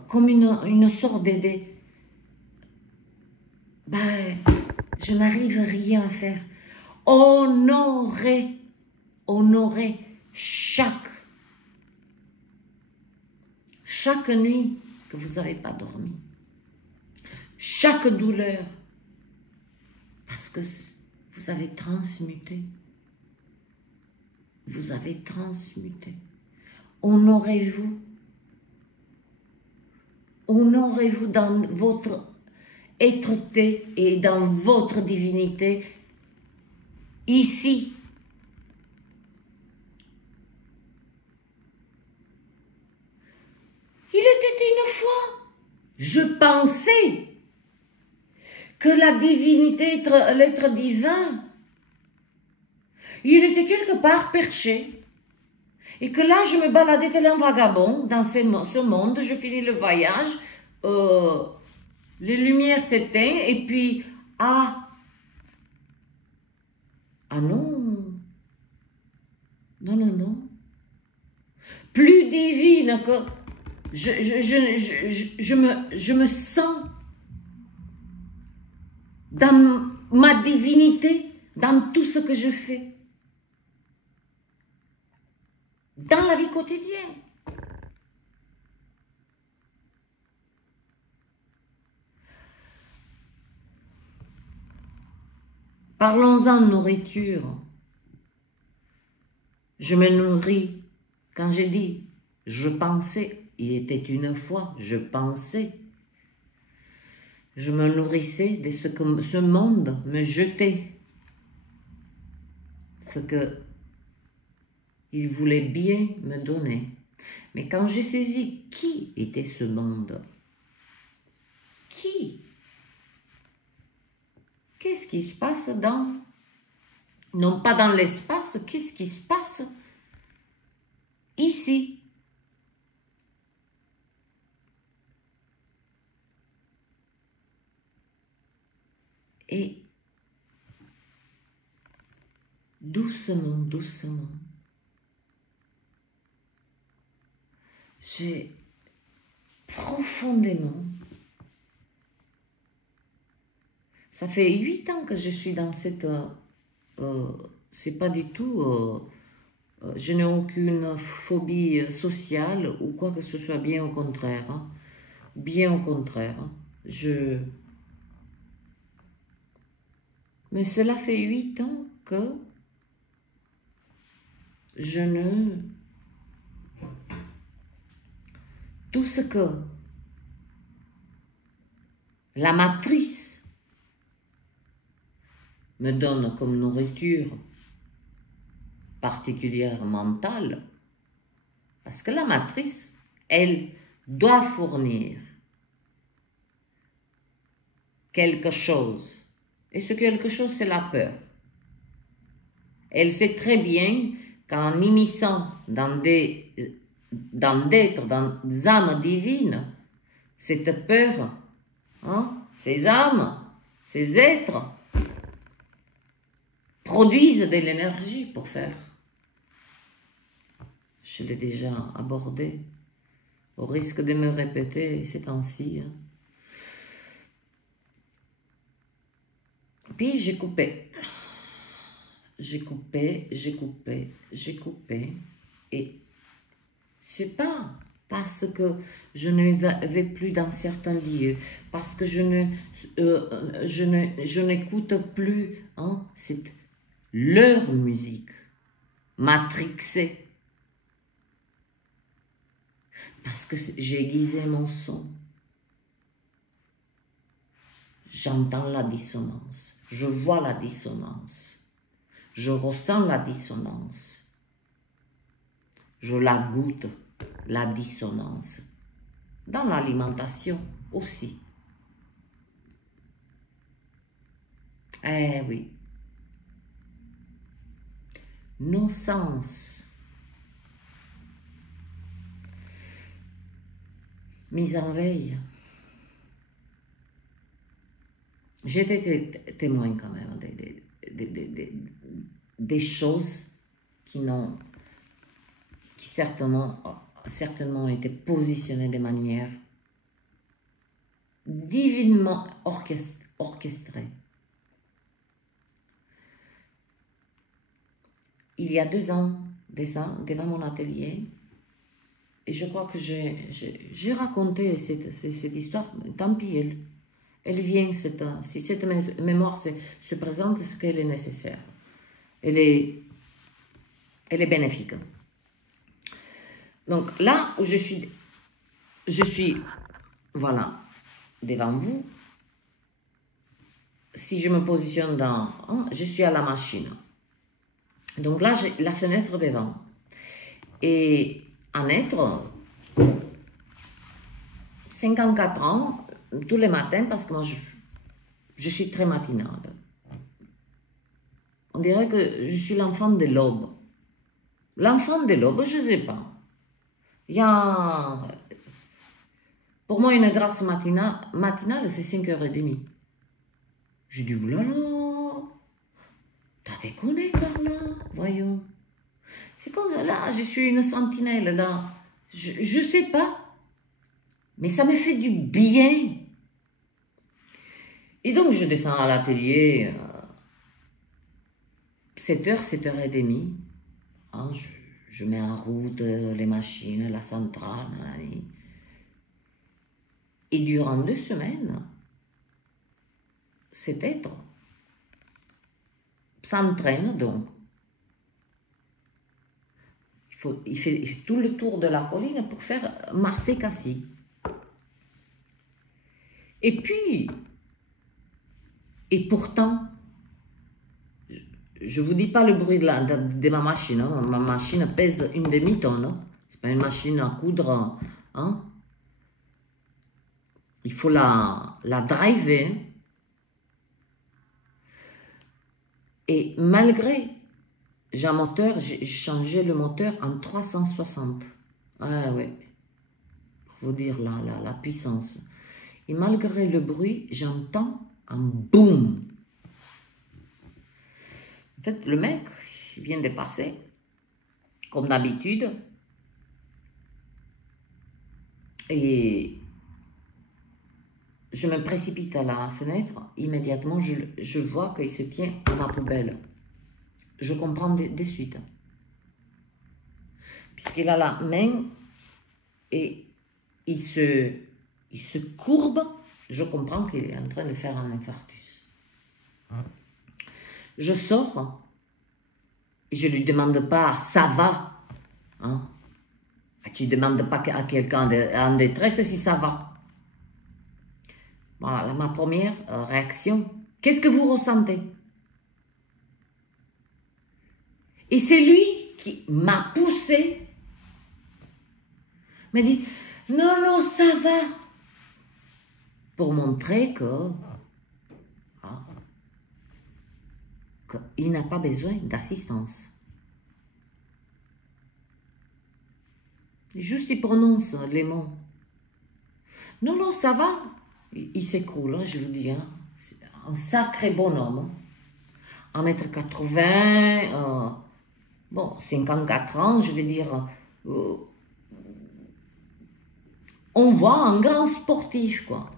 comme une sorte de je n'arrive rien à faire. Honorer chaque nuit que vous n'avez pas dormi, chaque douleur, parce que vous avez transmuté. Vous avez transmuté. Honorez-vous. Honorez-vous dans votre êtreté et dans votre divinité. Ici. Il était une fois, je pensais que la divinité, l'être divin, il était quelque part perché. Et que là, je me baladais tel un vagabond dans ce monde, je finis le voyage, les lumières s'éteignent, et puis, ah non, non, plus divine que, je me sens dans ma divinité, dans tout ce que je fais, dans la vie quotidienne. Parlons-en de nourriture. Je me nourris. Quand j'ai dit, je pensais, il était une fois, je pensais. Je me nourrissais de ce que ce monde me jetait. Ce que il voulait bien me donner. Mais quand j'ai saisi qui était ce monde, qui? Qu'est-ce qui se passe non pas dans l'espace, qu'est-ce qui se passe ici? Et doucement, j'ai profondément, ça fait 8 ans que je suis dans cette, c'est pas du tout, je n'ai aucune phobie sociale ou quoi que ce soit, bien au contraire, hein, bien au contraire, hein, mais cela fait 8 ans que je ne... Tout ce que la matrice me donne comme nourriture particulière mentale, parce que la matrice, elle doit fournir quelque chose. Et ce quelque chose, c'est la peur. Elle sait très bien qu'en immisçant dans des âmes divines, cette peur, hein, ces âmes, ces êtres, produisent de l'énergie pour faire. je l'ai déjà abordé, au risque de me répéter ces temps-ci. Hein. Puis j'ai coupé. J'ai coupé. Et c'est pas parce que je ne vais plus dans certains lieux, parce que je n'écoute plus hein, leur musique, matrixée. Parce que j'ai aiguisé mon son. J'entends la dissonance, je vois la dissonance, je ressens la dissonance, je la goûte, la dissonance. Dans l'alimentation aussi. Eh oui. Nos sens mis en veille. J'étais témoin quand même des choses qui certainement été positionnées de manière divinement orchestrée. Il y a 2 ans, devant mon atelier, et je crois que j'ai raconté cette histoire, tant pis, elle vient, si cette mémoire se présente, c'est qu'elle est nécessaire. Elle est bénéfique. Donc là où je suis, voilà, devant vous, si je me positionne dans, je suis à la machine. Donc là, j'ai la fenêtre devant. Et en être 54 ans, tous les matins, parce que moi, je suis très matinale. On dirait que je suis l'enfant de l'aube. L'enfant de l'aube, je ne sais pas. Il y a... Pour moi, une grâce matinale, c'est 5h30. Je dis, oulala, t'as déconné, Carla, voyons. C'est comme là, je suis une sentinelle, là. Je ne sais pas. Mais ça me fait du bien. Et donc, je descends à l'atelier, 7h, 7h30. Hein, je mets en route les machines, la centrale. Et durant 2 semaines, cet être s'entraîne donc. Il fait tout le tour de la colline pour faire Marseille-Cassis. Et puis, et pourtant, je ne vous dis pas le bruit de ma machine. Hein. Ma machine pèse 1 demi-tonne. Hein. Ce n'est pas une machine à coudre. Hein. Il faut la driver. Et malgré, j'ai un moteur, j'ai changé le moteur en 360. Ah ouais, pour vous dire la puissance. Et malgré le bruit, j'entends un boum. En fait, le mec, il vient de passer, comme d'habitude. Et je me précipite à la fenêtre. Immédiatement, je vois qu'il se tient à ma poubelle. Je comprends de suite. Puisqu'il a la main et il se courbe, je comprends qu'il est en train de faire un infarctus. Je sors et je ne lui demande pas « ça va hein? » Tu ne demandes pas à quelqu'un en détresse si ça va. Voilà, ma première réaction. Qu'est-ce que vous ressentez? Et c'est lui qui m'a poussé, m'a dit « non, non, ça va » pour montrer qu'il n'a pas besoin d'assistance. Juste il prononce les mots. « Non, non, ça va ». Il s'écroule, hein, je vous dis. Hein. C'est un sacré bonhomme. 1m80, bon, 54 ans, je vais dire, on voit un grand sportif, quoi.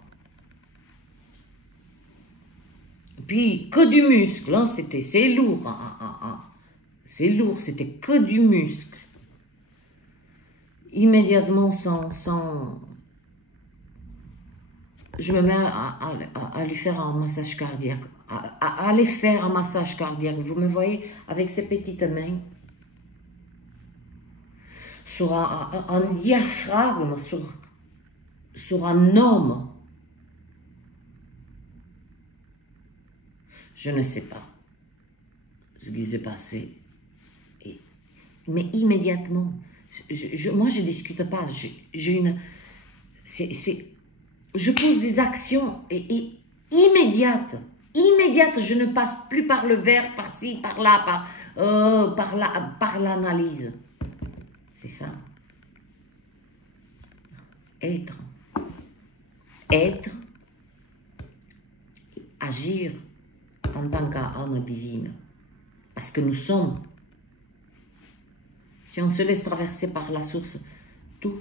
Puis, que du muscle, hein, c'est lourd. C'est lourd, c'était que du muscle. Immédiatement, je me mets à lui faire un massage cardiaque. À aller faire un massage cardiaque. Vous me voyez avec ses petites mains. Sur un diaphragme, sur un homme. Je ne sais pas ce qui s'est passé. Mais immédiatement, moi je ne discute pas. Je pose des actions et immédiates. Immédiates, je ne passe plus par le verbe, par-ci, par-là, par l'analyse. C'est ça. Être. Être. Agir en tant qu'âme divine. Parce que nous sommes. Si on se laisse traverser par la source, tout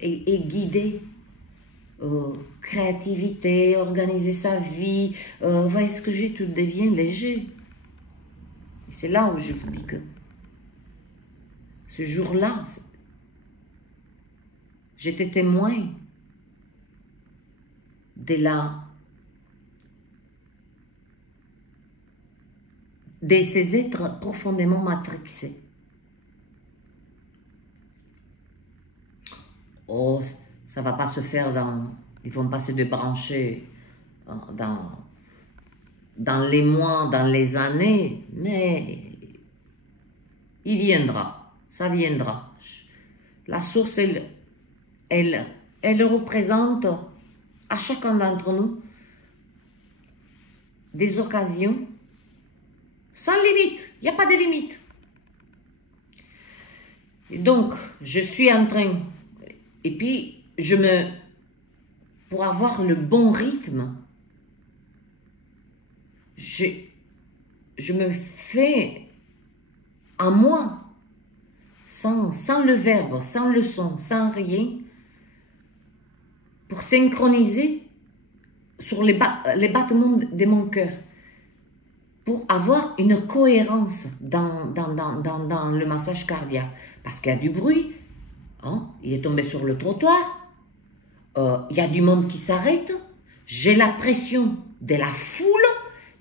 est guidé. Créativité, organiser sa vie, voyez ce que je dis, tout devient léger. C'est là où je vous dis que ce jour-là, j'étais témoin de ces êtres profondément matrixés. Oh, ça ne va pas se faire ils ne vont pas se débrancher dans les mois, dans les années, mais il viendra, ça viendra. La source, elle représente à chacun d'entre nous des occasions sans limite, il n'y a pas de limite. Et donc, je suis en train, et puis pour avoir le bon rythme, je me fais à moi, sans le verbe, sans le son, sans rien, pour synchroniser sur les battements de mon cœur, pour avoir une cohérence dans le massage cardiaque. Parce qu'il y a du bruit, hein, il est tombé sur le trottoir, il y a du monde qui s'arrête, j'ai la pression de la foule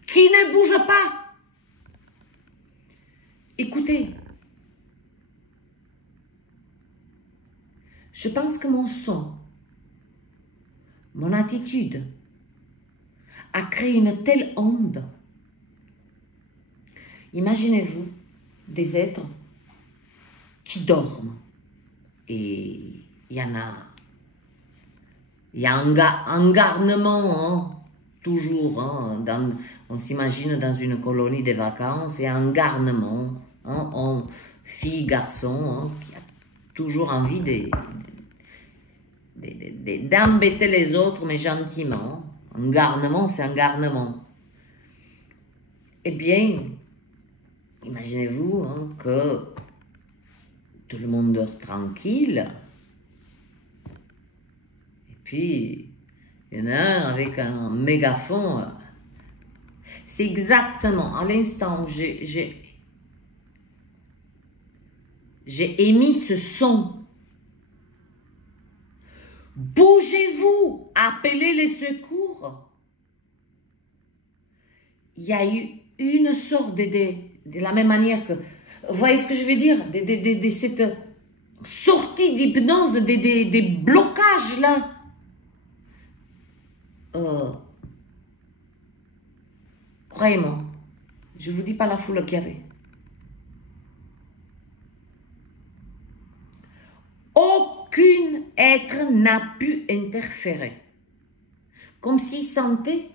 qui ne bouge pas. Écoutez, je pense que mon son, mon attitude a créé une telle onde. Imaginez-vous des êtres qui dorment et il y a un garnement, hein, toujours, hein, on s'imagine dans une colonie de vacances, il y a un garnement, hein, fille, garçon, hein, qui a toujours envie d'embêter les autres, mais gentiment. Un garnement, c'est un garnement. Eh bien, imaginez-vous, hein, que tout le monde dort tranquille. Et puis, il y en a un avec un mégaphone. C'est exactement à l'instant où j'ai émis ce son. Bougez-vous, appelez les secours. Il y a eu une sorte de la même manière que, vous voyez ce que je veux dire, de cette sortie d'hypnose, des blocages là. Croyez-moi, je ne vous dis pas la foule qu'il y avait. Aucun être n'a pu interférer. Comme s'il sentait,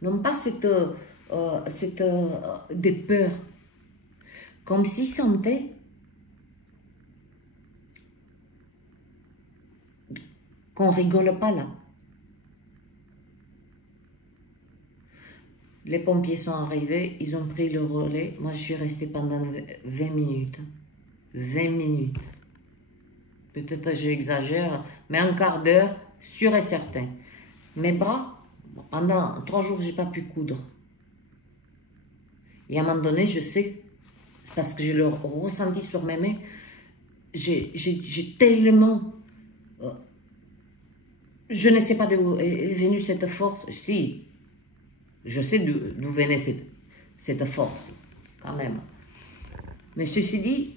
non pas des peurs, comme s'il sentait qu'on rigole pas là. Les pompiers sont arrivés, ils ont pris le relais. Moi, je suis restée pendant 20 minutes. 20 minutes. Peut-être j'exagère, mais un quart d'heure, sûr et certain. Mes bras, pendant 3 jours, j'ai pas pu coudre. Et à un moment donné, je sais, parce que je le ressenti sur mes mains, j'ai tellement... je ne sais pas d'où est venue cette force. Si, je sais d'où venait cette force, quand même. Mais ceci dit,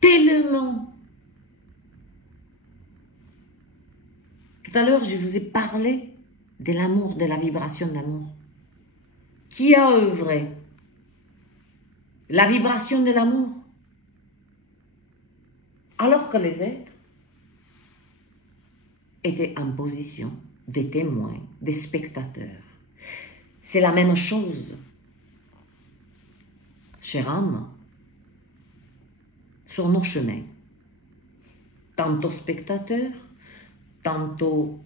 tellement. Tout à l'heure, je vous ai parlé de l'amour, de la vibration d'amour. Qui a œuvré? La vibration de l'amour. Alors que les êtres étaient en position des témoins, des spectateurs. C'est la même chose. Chère âme, sur nos chemins, tantôt spectateurs, tantôt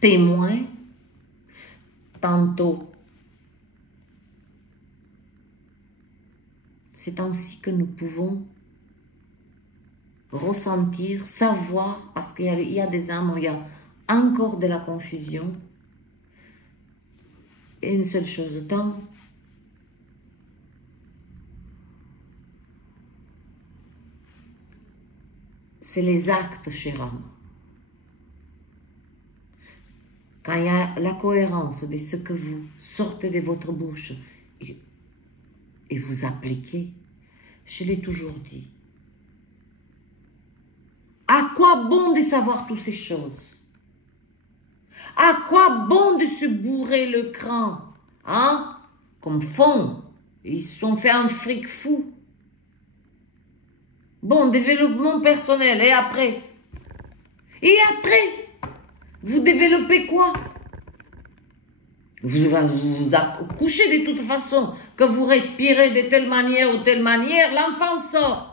témoins, tantôt... C'est ainsi que nous pouvons ressentir, savoir, parce qu'il y a des âmes où il y a encore de la confusion. Et une seule chose, tant c'est les actes, chère âme. Quand il y a la cohérence de ce que vous sortez de votre bouche et vous appliquez, je l'ai toujours dit. À quoi bon de savoir toutes ces choses? À quoi bon de se bourrer le crâne, hein? Comme font, ils se sont fait un fric fou. Bon, développement personnel, et après? Et après, vous développez quoi? Vous vous accouchez de toute façon, que vous respirez de telle manière ou telle manière, l'enfant sort.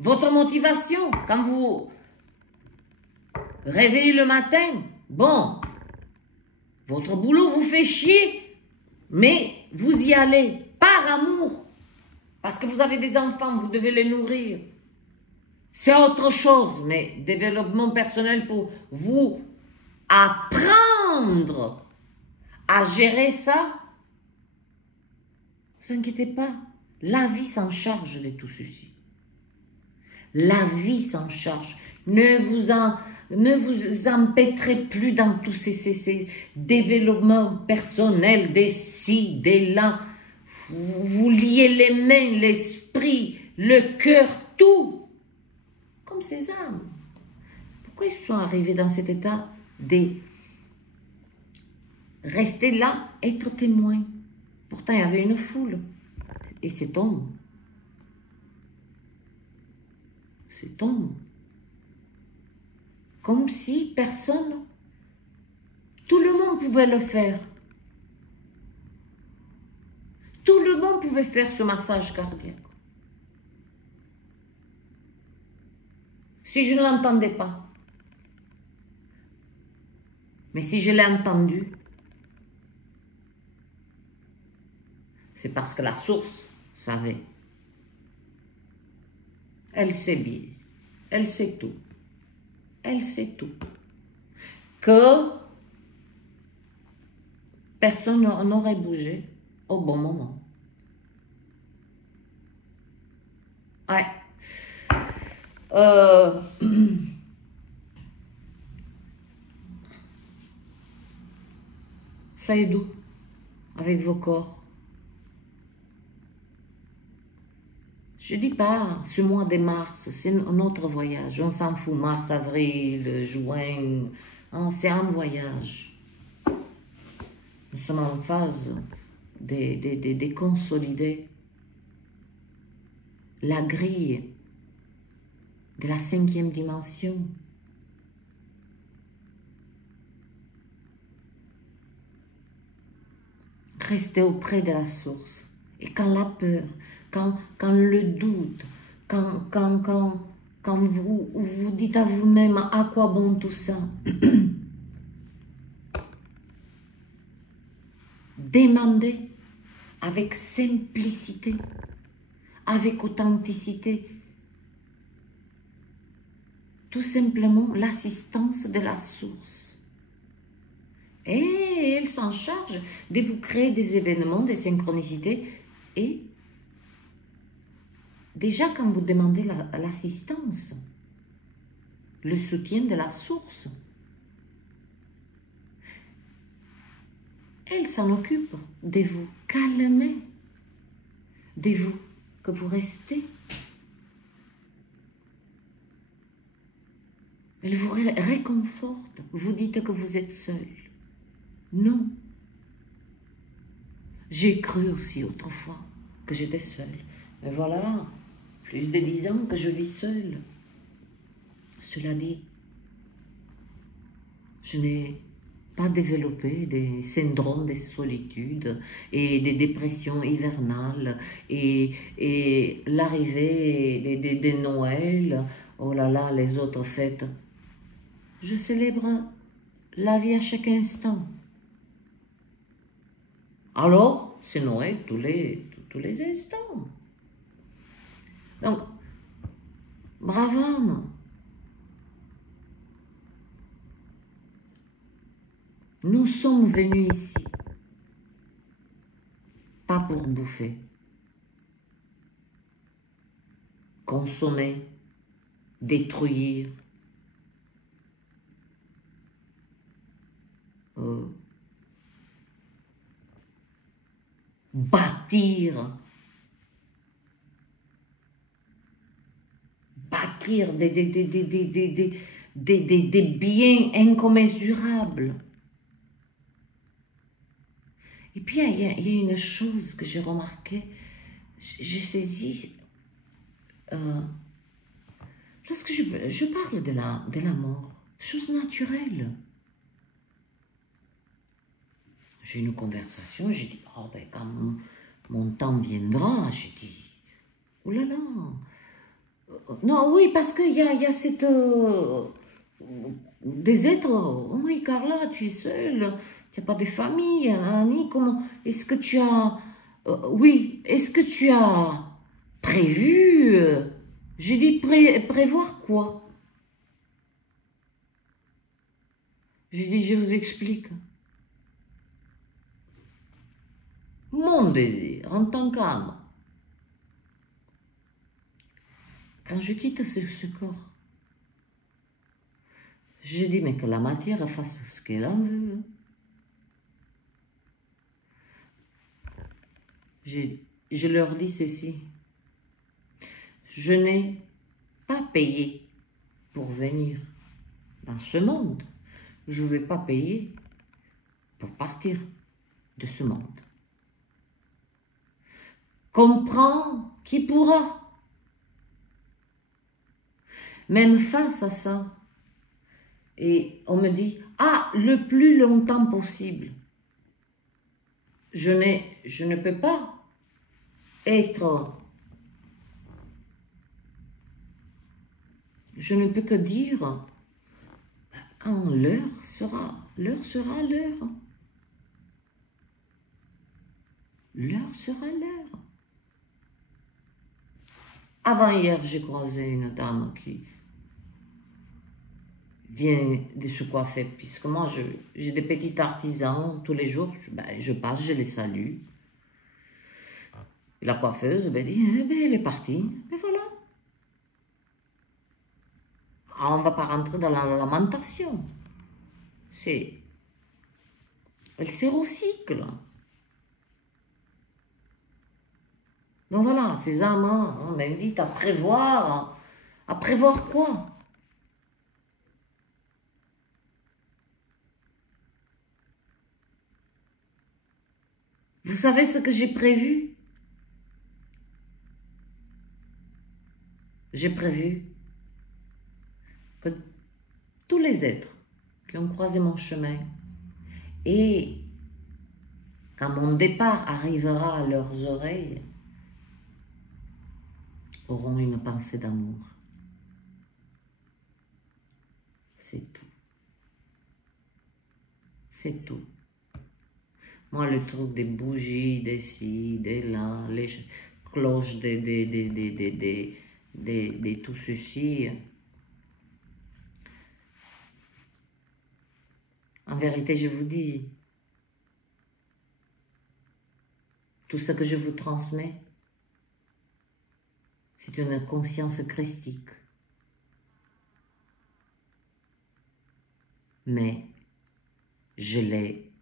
Votre motivation, quand vous réveillez le matin, bon, votre boulot vous fait chier, mais vous y allez par amour, parce que vous avez des enfants, vous devez les nourrir. C'est autre chose, mais développement personnel pour vous apprendre à gérer ça. Ne vous inquiétez pas, la vie s'en charge de tout ceci. La vie s'en charge. Ne vous empêtrez plus dans tous ces développements personnels, des ci, des là. Vous liez les mains, l'esprit, le cœur, tout. Comme ces âmes. Pourquoi ils sont arrivés dans cet état de rester là, être témoin? Pourtant, il y avait une foule. Et cet homme, comme si personne, tout le monde pouvait le faire. Tout le monde pouvait faire ce massage cardiaque. Si je ne l'entendais pas. Mais si je l'ai entendu, c'est parce que la source savait. Elle sait bien. Elle sait tout. Elle sait tout. Que personne n'aurait bougé au bon moment. Ouais. Soyez doux avec vos corps. Je dis pas ce mois de mars, c'est notre voyage. On s'en fout, mars, avril, juin. Hein, c'est un voyage. Nous sommes en phase de consolider la grille de la 5e dimension. Restez auprès de la source. Et quand la peur, quand le doute, quand vous dites à vous-même à quoi bon tout ça, demandez avec simplicité, avec authenticité, tout simplement l'assistance de la source. Et elle s'en charge de vous créer des événements, des synchronicités. Et déjà quand vous demandez l'assistance, le soutien de la source, elle s'en occupe de vous calmer, de vous, que vous restez. Elle vous réconforte. Vous dites que vous êtes seul. Non. J'ai cru aussi autrefois que j'étais seule. Mais voilà, plus de 10 ans que je vis seule. Cela dit, je n'ai pas développé des syndromes de solitude et des dépressions hivernales et l'arrivée des Noël, oh là là, les autres fêtes. Je célèbre la vie à chaque instant. Alors, c'est Noël tous les instants. Donc, brave âme, nous sommes venus ici, pas pour bouffer, consommer, détruire, bâtir des biens incommensurables. Et puis, il y a une chose que j'ai remarqué, j'ai saisi, lorsque je parle de la mort, chose naturelle. J'ai une conversation, j'ai dit, oh ben quand mon temps viendra, j'ai dit, oh là là, non, oui, parce qu'il y a cette, des êtres, oh oui, Carla, tu es seule, tu n'as pas de famille, Annie, comment, est-ce que tu as, oui, est-ce que tu as prévu, j'ai dit, prévoir quoi? J'ai dit, je vous explique. Mon désir, en tant qu'âme, quand je quitte ce corps, je dis, mais que la matière fasse ce qu'elle en veut. Je leur dis ceci. Je n'ai pas payé pour venir dans ce monde. Je ne vais pas payer pour partir de ce monde. Comprends qui pourra. Même face à ça. Et on me dit, ah, le plus longtemps possible. Je ne peux pas être... Je ne peux que dire, quand l'heure sera l'heure. L'heure sera l'heure. Avant-hier, j'ai croisé une dame qui vient de se coiffer, puisque moi, j'ai des petits artisans, tous les jours, je passe, je les salue. Et la coiffeuse, dit, elle est partie, mais voilà. Alors, on ne va pas rentrer dans la lamentation. Elle se recycle. Donc voilà, ces âmes, on m'invite à prévoir. À prévoir quoi? Vous savez ce que j'ai prévu? J'ai prévu que tous les êtres qui ont croisé mon chemin et quand mon départ arrivera à leurs oreilles, auront une pensée d'amour. C'est tout. C'est tout. Moi, le truc des bougies, des ci, des là, les cloches, des tout ceci. En vérité, je vous dis, tout ce que je vous transmets, c'est une conscience christique. Mais je l'ai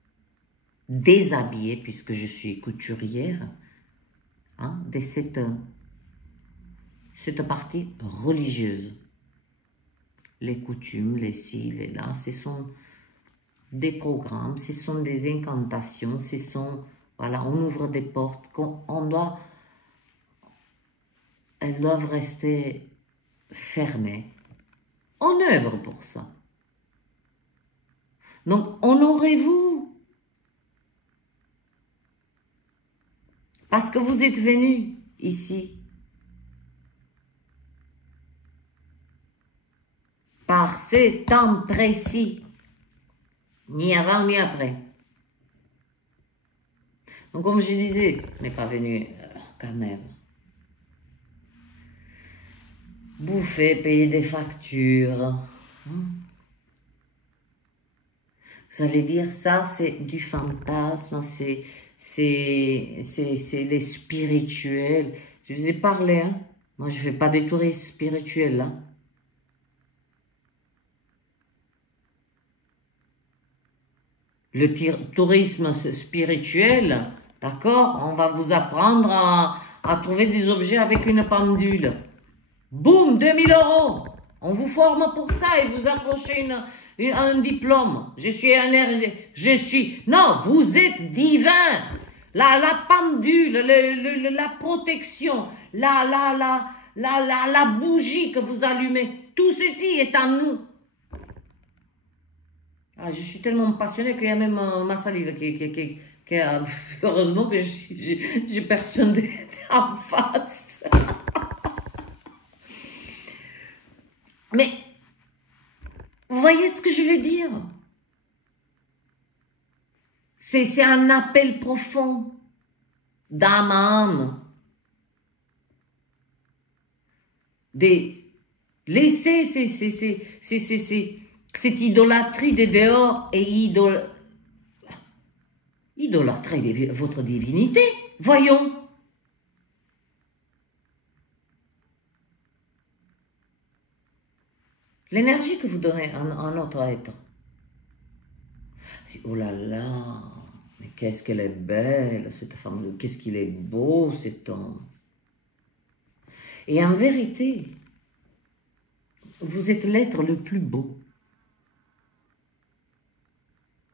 déshabillée, puisque je suis couturière, hein, de cette partie religieuse. Les coutumes, les ci, les là, ce sont des programmes, ce sont des incantations, ce sont, voilà, on ouvre des portes, elles doivent rester fermées. On œuvre pour ça. Donc, honorez-vous. Parce que vous êtes venus ici. Par ce temps précis. Ni avant, ni après. Donc, comme je disais, on n'est pas venu quand même. Bouffer, payer des factures. Vous allez dire, ça, c'est du fantasme, c'est les spirituels. Je vous ai parlé, hein. Moi, je ne fais pas des touristes spirituels, hein. Le tourisme spirituel, d'accord, on va vous apprendre à trouver des objets avec une pendule. Boum, 2000 €. On vous forme pour ça et vous accrochez un diplôme. Je suis un Non, vous êtes divin. La pendule, la protection, la bougie que vous allumez, tout ceci est en nous. Ah, je suis tellement passionnée qu'il y a même ma salive qui a... Heureusement que j'ai personne en face. Mais, vous voyez ce que je veux dire? C'est un appel profond d'âme à âme. Laissez cette idolâtrie des dehors et idolâtrer votre divinité. Voyons. L'énergie que vous donnez à notre être. Oh là là, mais qu'est-ce qu'elle est belle, cette femme, qu'est-ce qu'il est beau, cet homme. Et en vérité, vous êtes l'être le plus beau.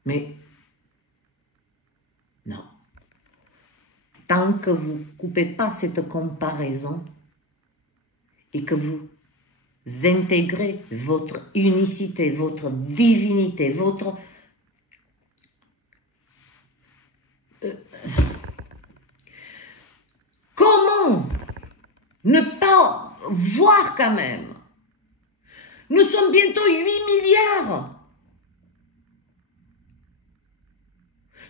Mais, non. Tant que vous ne coupez pas cette comparaison et que vous intégrez votre unicité, votre divinité, votre... Comment ne pas voir quand même? Nous sommes bientôt 8 milliards.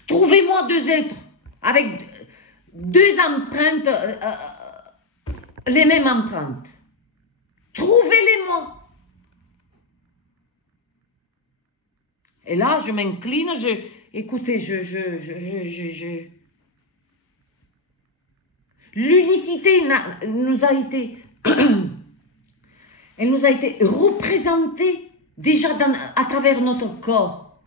Trouvez-moi deux êtres avec deux empreintes, les mêmes empreintes. Trouvez-les-moi. Et là, je m'incline, écoutez, l'unicité nous a été, elle nous a été représentée déjà à travers notre corps.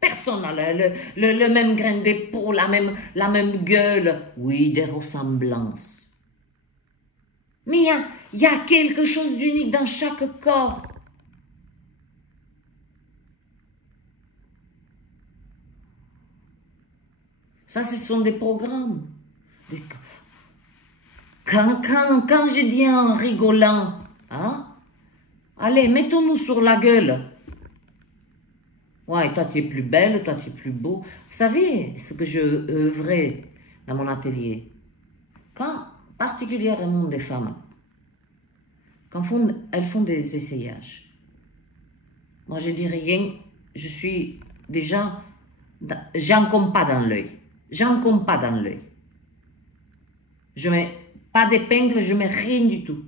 Personne n'a le même grain d'épaule, la même gueule. Oui, des ressemblances. Mais il y a quelque chose d'unique dans chaque corps. Ça, ce sont des programmes. Quand je dis en rigolant, hein, allez, mettons-nous sur la gueule. Ouais, toi tu es plus belle, toi tu es plus beau. Vous savez ce que je œuvrais dans mon atelier? Quand, particulièrement des femmes, quand elles font des essayages, moi je dis rien, je suis déjà J'en compte pas dans l'œil. J'en compte pas dans l'œil. Je mets pas d'épingle, je mets rien du tout.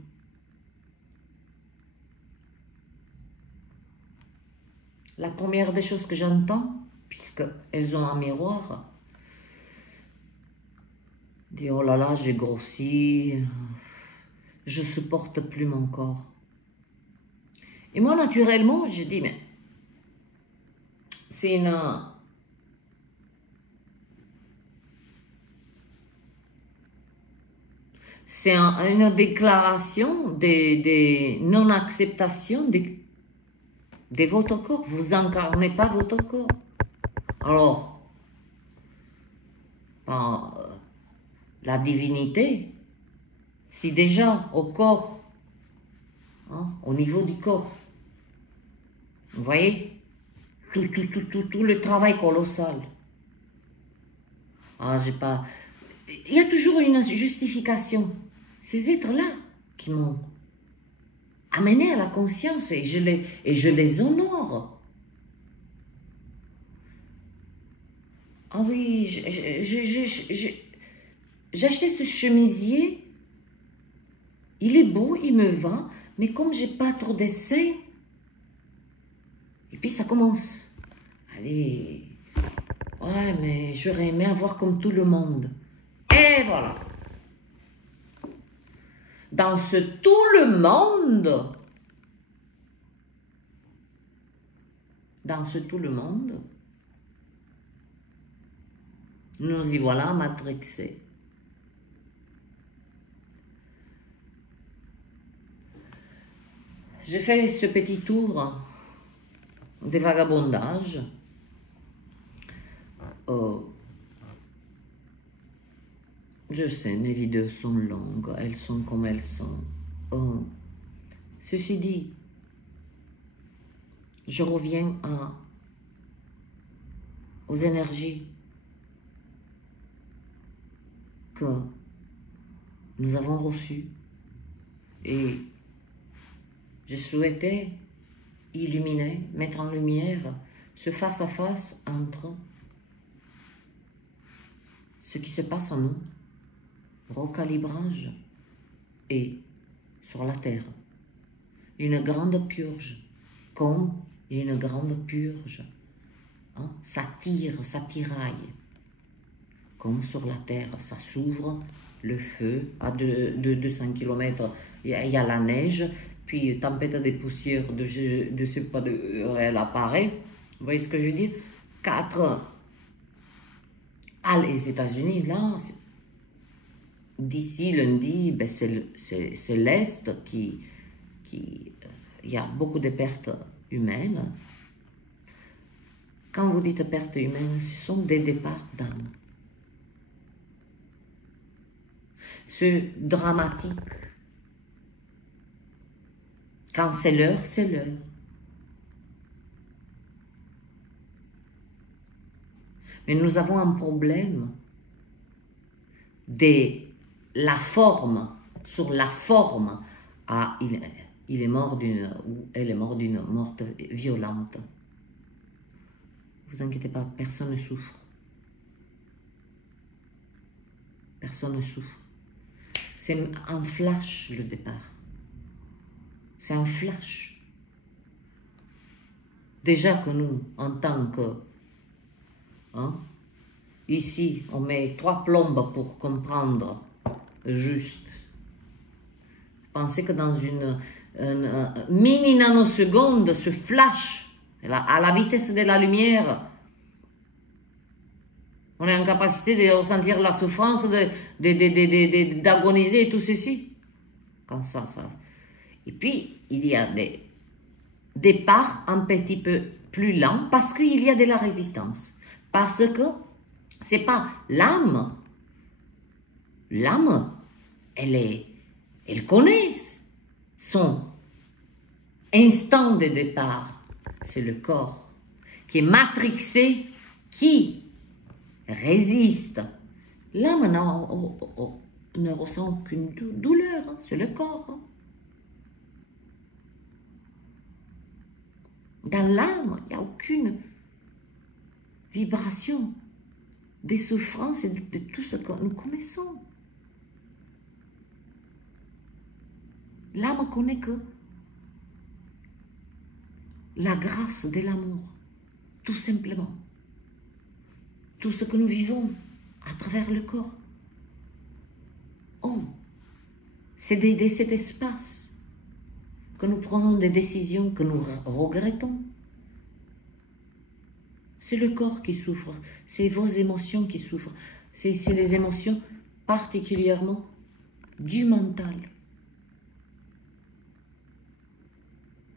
La première des choses que j'entends, puisqu'elles ont un miroir, dit oh là là, j'ai grossi, je supporte plus mon corps. Et moi, naturellement, je dis, mais c'est une déclaration de non-acceptation de votre corps. Vous incarnez pas votre corps. Alors, par la divinité, si déjà au corps, hein, au niveau du corps, vous voyez, tout le travail colossal. Ah, j'ai pas... Il y a toujours une justification. Ces êtres-là qui m'ont amené à la conscience et je les honore. Ah oui, j'ai acheté ce chemisier. Il est beau, il me va, mais comme j'ai pas trop d'essais, et puis ça commence. Allez, ouais, mais j'aurais aimé avoir comme tout le monde. Et voilà. Dans ce tout le monde, nous y voilà matrixés. J'ai fait ce petit tour de vagabondage. Je sais, mes vidéos sont longues, elles sont comme elles sont. Ceci dit, je reviens aux énergies que nous avons reçues et je souhaitais illuminer, mettre en lumière ce face-à-face entre ce qui se passe en nous, recalibrage, et sur la terre. Une grande purge, comme une grande purge. Hein? Ça tire, ça tiraille. Comme sur la terre, ça s'ouvre, le feu, à 200 km, il y a la neige, puis tempête des poussières de je sais pas de elle apparaît. Vous voyez ce que je veux dire? 4 les États-Unis, là, d'ici lundi, ben c'est l'Est qui il y a beaucoup de pertes humaines. Quand vous dites pertes humaines, ce sont des départs d'âme. C'est dramatique. Quand c'est l'heure, c'est l'heure. Mais nous avons un problème de la forme, sur la forme. Ah, il est mort d'une, ou elle est morte d'une mort violente. Ne vous inquiétez pas, personne ne souffre. Personne ne souffre. C'est un flash, le départ. C'est un flash. Déjà que nous, en tant que... Hein, ici, on met 3 plombes pour comprendre juste. Pensez que dans une mini nanoseconde, ce flash, à la vitesse de la lumière, on est en capacité de ressentir la souffrance, d'agoniser et tout ceci. Quand ça. Et puis, il y a des départs un petit peu plus lents parce qu'il y a de la résistance. Parce que c'est pas l'âme. L'âme, elle connaît son instant de départ. C'est le corps qui est matrixé, qui résiste. L'âme ne ressent aucune douleur, hein, c'est le corps. Hein. Dans l'âme, il n'y a aucune vibration des souffrances et de tout ce que nous connaissons. L'âme connaît que la grâce de l'amour, tout simplement. Tout ce que nous vivons à travers le corps. Oh, c'est de cet espace que nous prenons des décisions que nous regrettons. C'est le corps qui souffre, c'est vos émotions qui souffrent, c'est les émotions particulièrement du mental.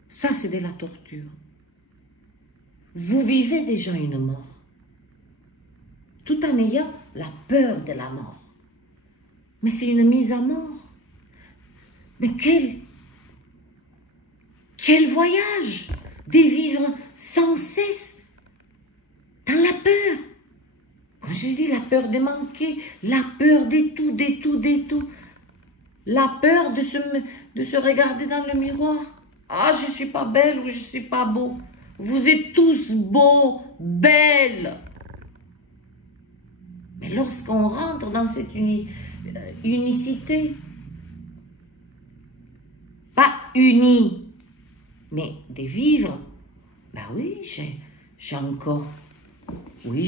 Ça, c'est de la torture. Vous vivez déjà une mort, tout en ayant la peur de la mort. Mais c'est une mise à mort. Mais quel voyage de vivre sans cesse dans la peur. Quand je dis la peur de manquer, la peur de tout. La peur de se regarder dans le miroir. Ah, je ne suis pas belle ou je ne suis pas beau. Vous êtes tous beaux, belles. Mais lorsqu'on rentre dans cette unicité, pas unie, mais de vivre, ben oui, j'ai encore, oui,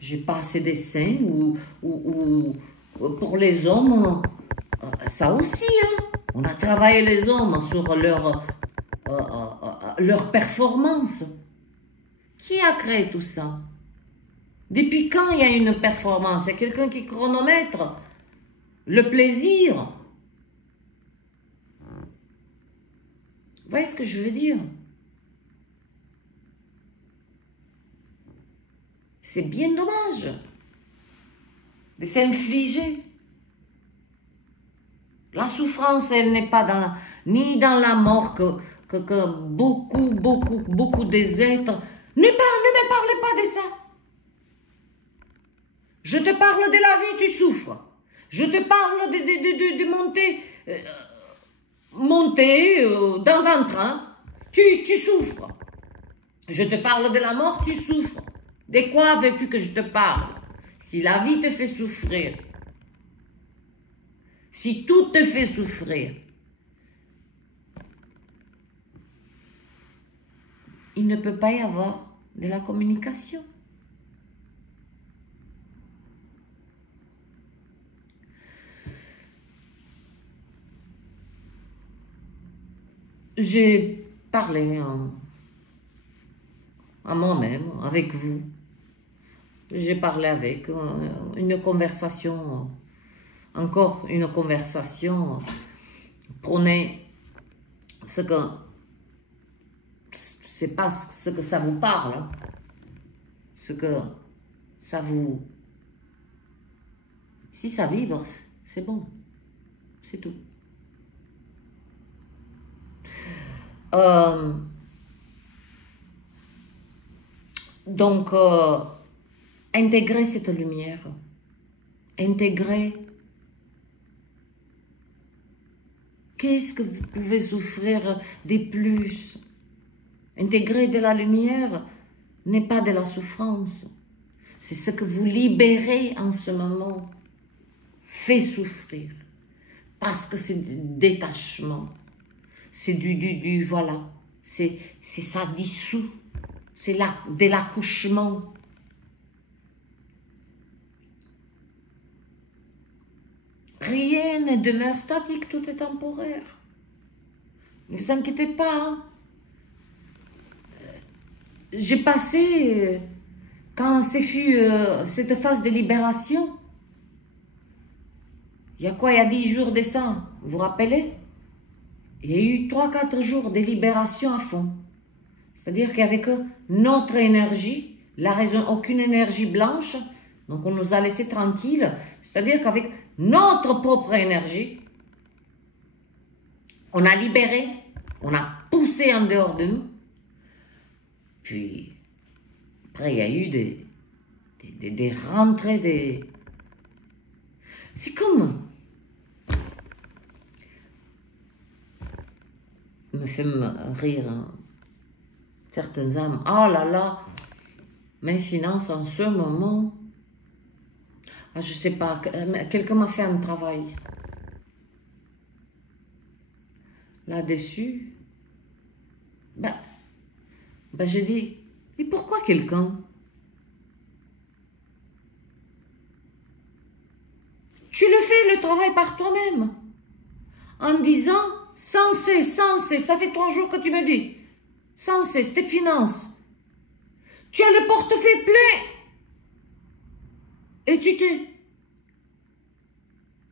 j'ai pas assez de seins, ou pour les hommes, ça aussi, hein. On a travaillé les hommes sur leur performance. Qui a créé tout ça? Depuis quand il y a une performance? Il y a quelqu'un qui chronomètre le plaisir. Vous voyez ce que je veux dire? C'est bien dommage de s'infliger. La souffrance, elle n'est pas ni dans la mort que beaucoup des êtres. Ne me parlez pas de ça. Je te parle de la vie, tu souffres. Je te parle de monter dans un train, tu souffres. Je te parle de la mort, tu souffres. De quoi veux-tu que je te parle? Si la vie te fait souffrir, si tout te fait souffrir, il ne peut pas y avoir de la communication. J'ai parlé à moi-même, avec vous. J'ai parlé avec une conversation, encore une conversation. Prenez ce que, c'est pas ce que ça vous parle, hein. Ce que ça vous, si ça vibre, c'est bon, c'est tout. Donc, intégrer cette lumière, intégrer qu'est-ce que vous pouvez souffrir de plus. Intégrer de la lumière n'est pas de la souffrance, c'est ce que vous libérez en ce moment, fait souffrir, parce que c'est du détachement. C'est voilà, c'est ça dissout, c'est de l'accouchement. Rien ne demeure statique, tout est temporaire. Ne vous inquiétez pas. Hein. J'ai passé, quand ce fut cette phase de libération, il y a quoi, il y a 10 jours de ça, vous vous rappelez? Il y a eu 3-4 jours de libération à fond. C'est-à-dire qu'avec notre énergie, la raison, aucune énergie blanche, donc on nous a laissé tranquilles. C'est-à-dire qu'avec notre propre énergie, on a libéré, on a poussé en dehors de nous. Puis, après, il y a eu des rentrées, c'est comme... me fait rire, hein. Certaines âmes, oh là là, Mes finances en ce moment, je ne sais pas, quelqu'un m'a fait un travail là-dessus. Ben, j'ai dit, et pourquoi quelqu'un? Tu le fais le travail par toi-même, en disant, censé, ça fait 3 jours que tu me dis, censé, tes finances. Tu as le portefeuille plein. Et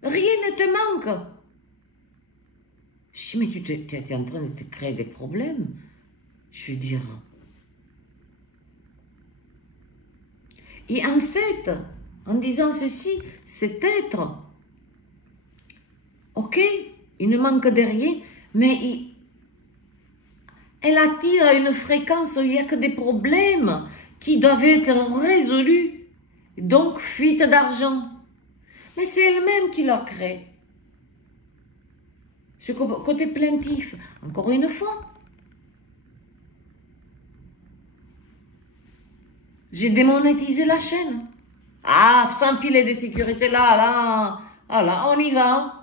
rien ne te manque. Je dis, mais tu es en train de te créer des problèmes. Je veux dire. Et en fait, en disant ceci, cet être, ok, il ne manque de rien, mais elle attire à une fréquence où il n'y a que des problèmes qui doivent être résolus. Donc, fuite d'argent. Mais c'est elle-même qui leur crée. Ce côté plaintif, encore une fois. J'ai démonétisé la chaîne. Ah, sans filet de sécurité, là, on y va.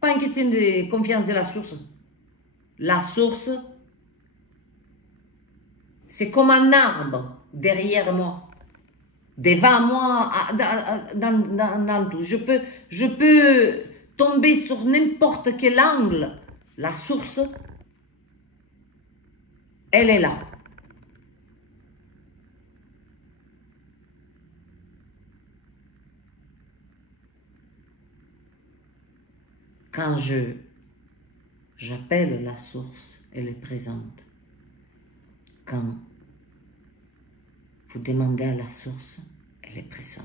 Pas une question de confiance de la source. La source, c'est comme un arbre derrière moi, devant moi, dans tout. Je peux tomber sur n'importe quel angle. La source, elle est là. Quand j'appelle la source, elle est présente. Quand vous demandez à la source, elle est présente.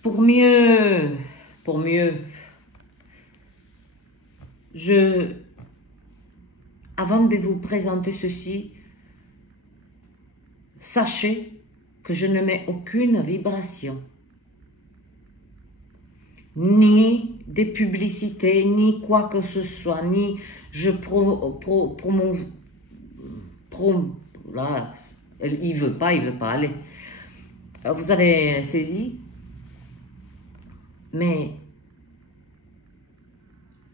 Pour mieux, avant de vous présenter ceci, sachez que je ne mets aucune vibration, ni des publicités, ni quoi que ce soit, ni je là, il veut pas, allez. Vous avez saisi, mais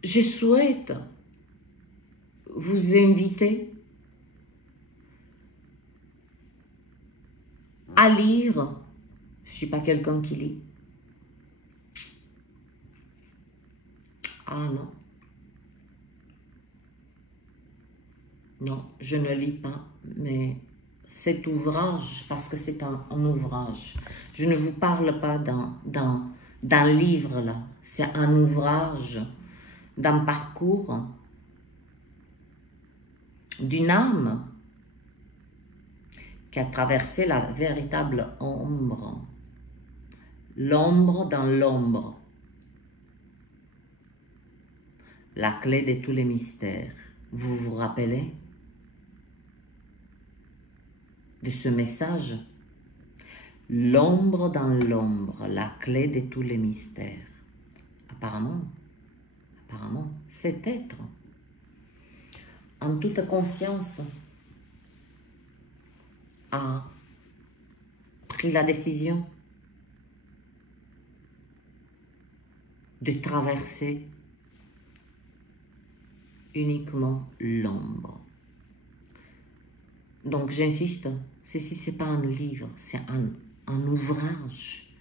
je souhaite vous inviter à lire. Je ne suis pas quelqu'un qui lit. Ah non. Non, je ne lis pas, mais cet ouvrage, parce que c'est un ouvrage, je ne vous parle pas d'un livre là, c'est un ouvrage, d'un parcours, d'une âme qui a traversé la véritable ombre, l'ombre dans l'ombre, la clé de tous les mystères. Vous vous rappelez de ce message? L'ombre dans l'ombre, la clé de tous les mystères. Apparemment, cet être, en toute conscience, a pris la décision de traverser uniquement l'ombre. Donc j'insiste, ceci c'est pas un livre, c'est un ouvrage.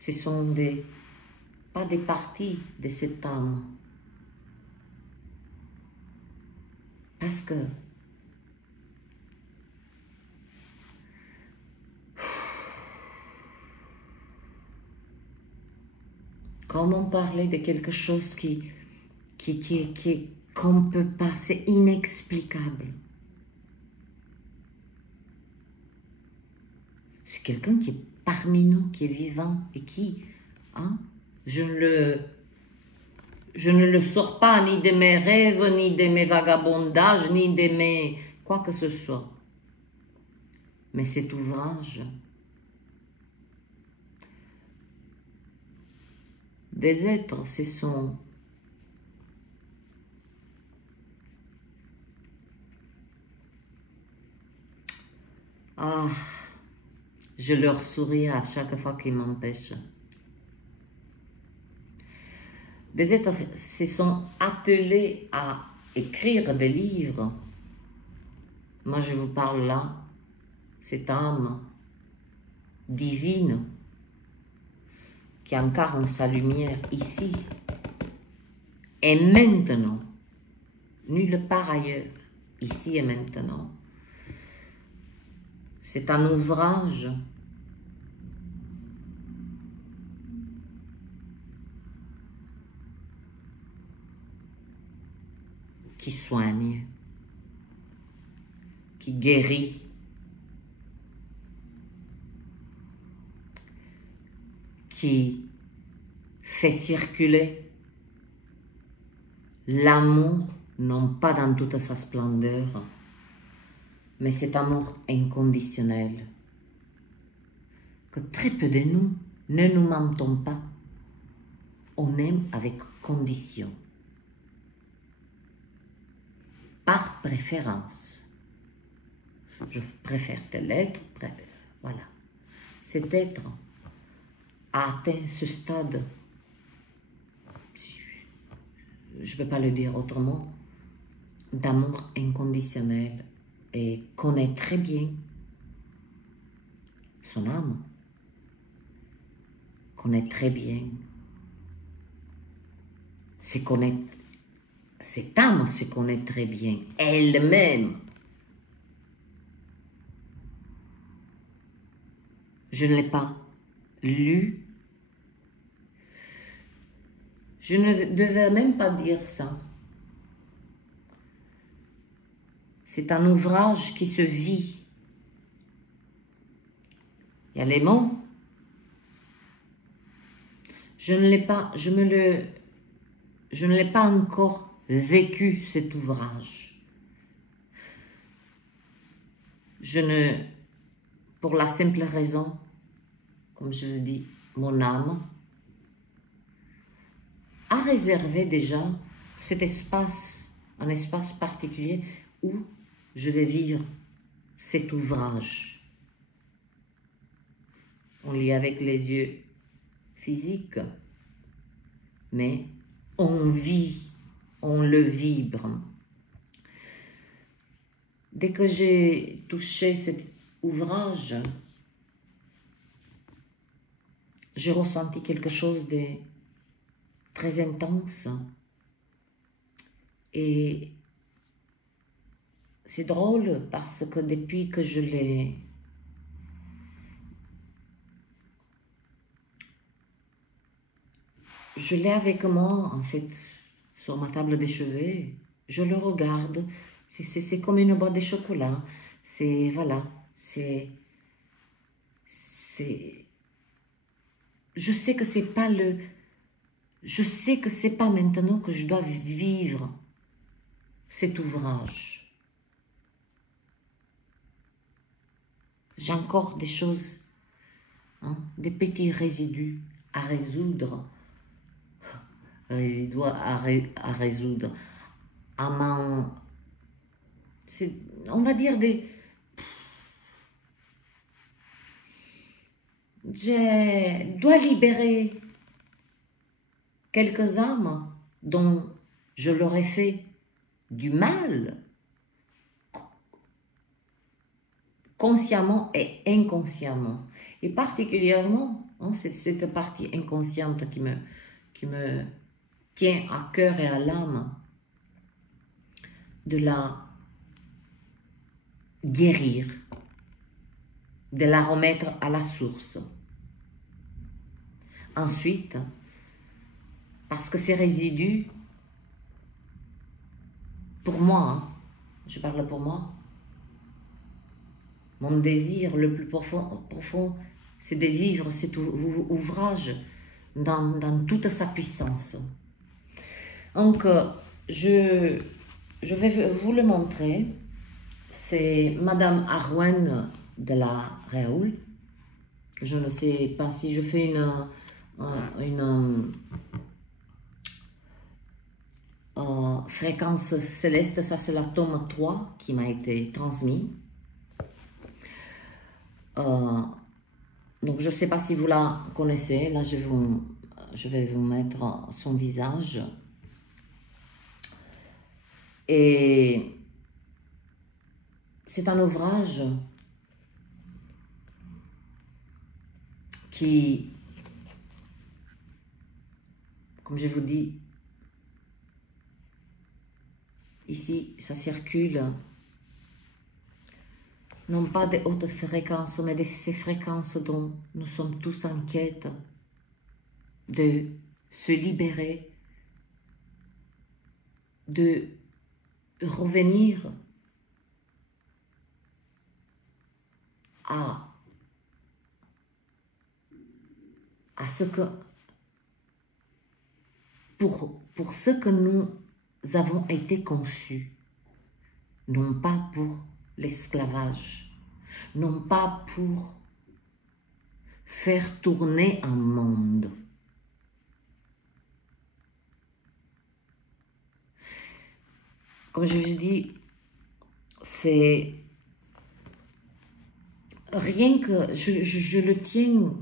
Ce sont pas des parties de cette âme. Parce que comment parler de quelque chose qu'on ne peut pas, c'est inexplicable. C'est quelqu'un qui est parmi nous, qui est vivant et qui, hein, je ne le sors pas ni de mes rêves, ni de mes vagabondages, ni de mes quoi que ce soit. Mais cet ouvrage, des êtres, ce sont Ah, je leur souris à chaque fois qu'ils m'empêchent. Des êtres se sont attelés à écrire des livres. Moi, je vous parle là, cette âme divine qui incarne sa lumière ici et maintenant, nulle part ailleurs, ici et maintenant. C'est un ouvrage qui soigne, qui guérit, qui fait circuler l'amour, non pas dans toute sa splendeur, mais cet amour inconditionnel, que très peu de nous, ne nous mentons pas, on aime avec condition, par préférence. Je préfère tel être, voilà. Cet être a atteint ce stade, je ne peux pas le dire autrement, d'amour inconditionnel et connaît très bien son âme, connaît très bien, cette âme se connaît très bien, elle-même. Je ne l'ai pas lu. Je ne devais même pas dire ça. C'est un ouvrage qui se vit. Il y a les mots. Je ne l'ai pas encore vécu, cet ouvrage. Pour la simple raison, comme je vous dis, mon âme a réservé déjà cet espace, un espace particulier où je vais vivre cet ouvrage. On lit avec les yeux physiques, mais on vit, on le vibre. Dès que j'ai touché cet ouvrage, j'ai ressenti quelque chose de très intense. Et c'est drôle parce que depuis que je l'ai avec moi, en fait, sur ma table de chevet, je le regarde, c'est comme une boîte de chocolat, c'est, voilà, je sais que c'est pas maintenant que je dois vivre cet ouvrage. J'ai encore des choses, des petits résidus à résoudre, à résoudre, on va dire je dois libérer quelques âmes dont je leur ai fait du mal, consciemment et inconsciemment. Et particulièrement, c'est cette partie inconsciente qui me tient à cœur et à l'âme, de la guérir, de la remettre à la source. Ensuite, parce que ces résidus, pour moi, je parle pour moi, mon désir le plus profond, c'est de vivre cet ouvrage dans toute sa puissance. Donc, je vais vous le montrer. C'est Madame Arwen de la Réoul. Je ne sais pas si je fais une fréquence céleste, ça c'est la tome 3 qui m'a été transmis. Donc, je ne sais pas si vous la connaissez. Là, je vais vous mettre son visage. Et c'est un ouvrage qui, comme je vous dis, ici, ça circule, non pas des hautes fréquences, mais de ces fréquences dont nous sommes tous en quête de se libérer, de revenir à ce que, pour ce que nous avons été conçus, non pas pour l'esclavage, non pas pour faire tourner un monde. Comme je vous dis, c'est rien que je le tiens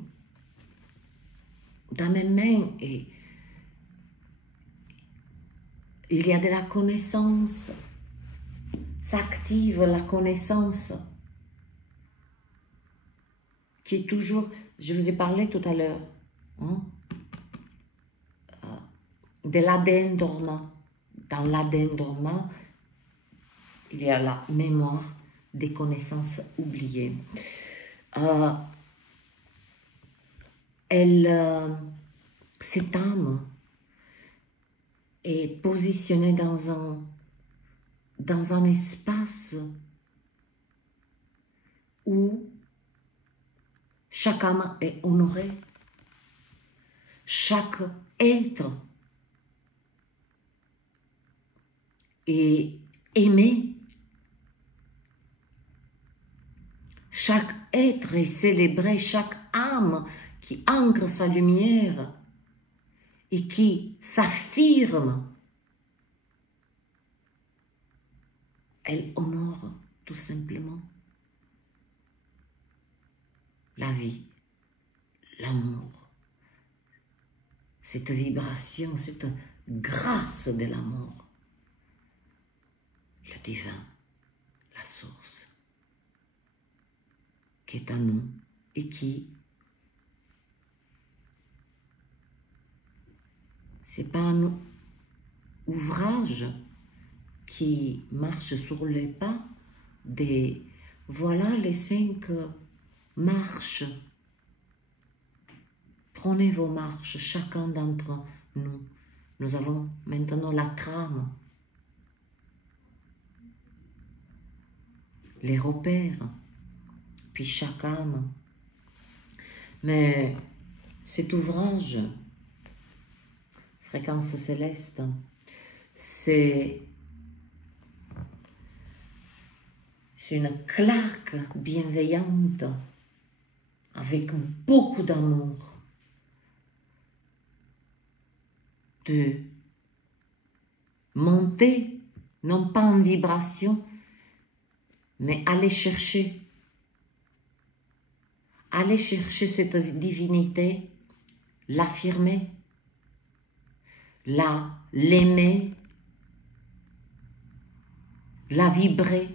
dans mes mains et il y a de la connaissance, s'active la connaissance qui est toujours, je vous ai parlé tout à l'heure, hein, de l'ADN dormant. Dans l'ADN dormant, il y a la mémoire des connaissances oubliées. Cette âme est positionnée dans un espace où chaque âme est honorée, chaque être est aimé, chaque être est célébré, chaque âme qui ancre sa lumière et qui s'affirme, elle honore tout simplement la vie, l'amour, cette vibration, cette grâce de l'amour, le divin, la source, qui est en nous et qui, c'est pas un ouvrage qui marche sur les pas des, voilà les 5 marches. Prenez vos marches, chacun d'entre nous. Nous avons maintenant la trame, les repères, puis chaque âme. Mais cet ouvrage, Fréquence céleste, c'est une claque bienveillante avec beaucoup d'amour de monter, non pas en vibration, mais aller chercher cette divinité, l'affirmer, l'aimer, la vibrer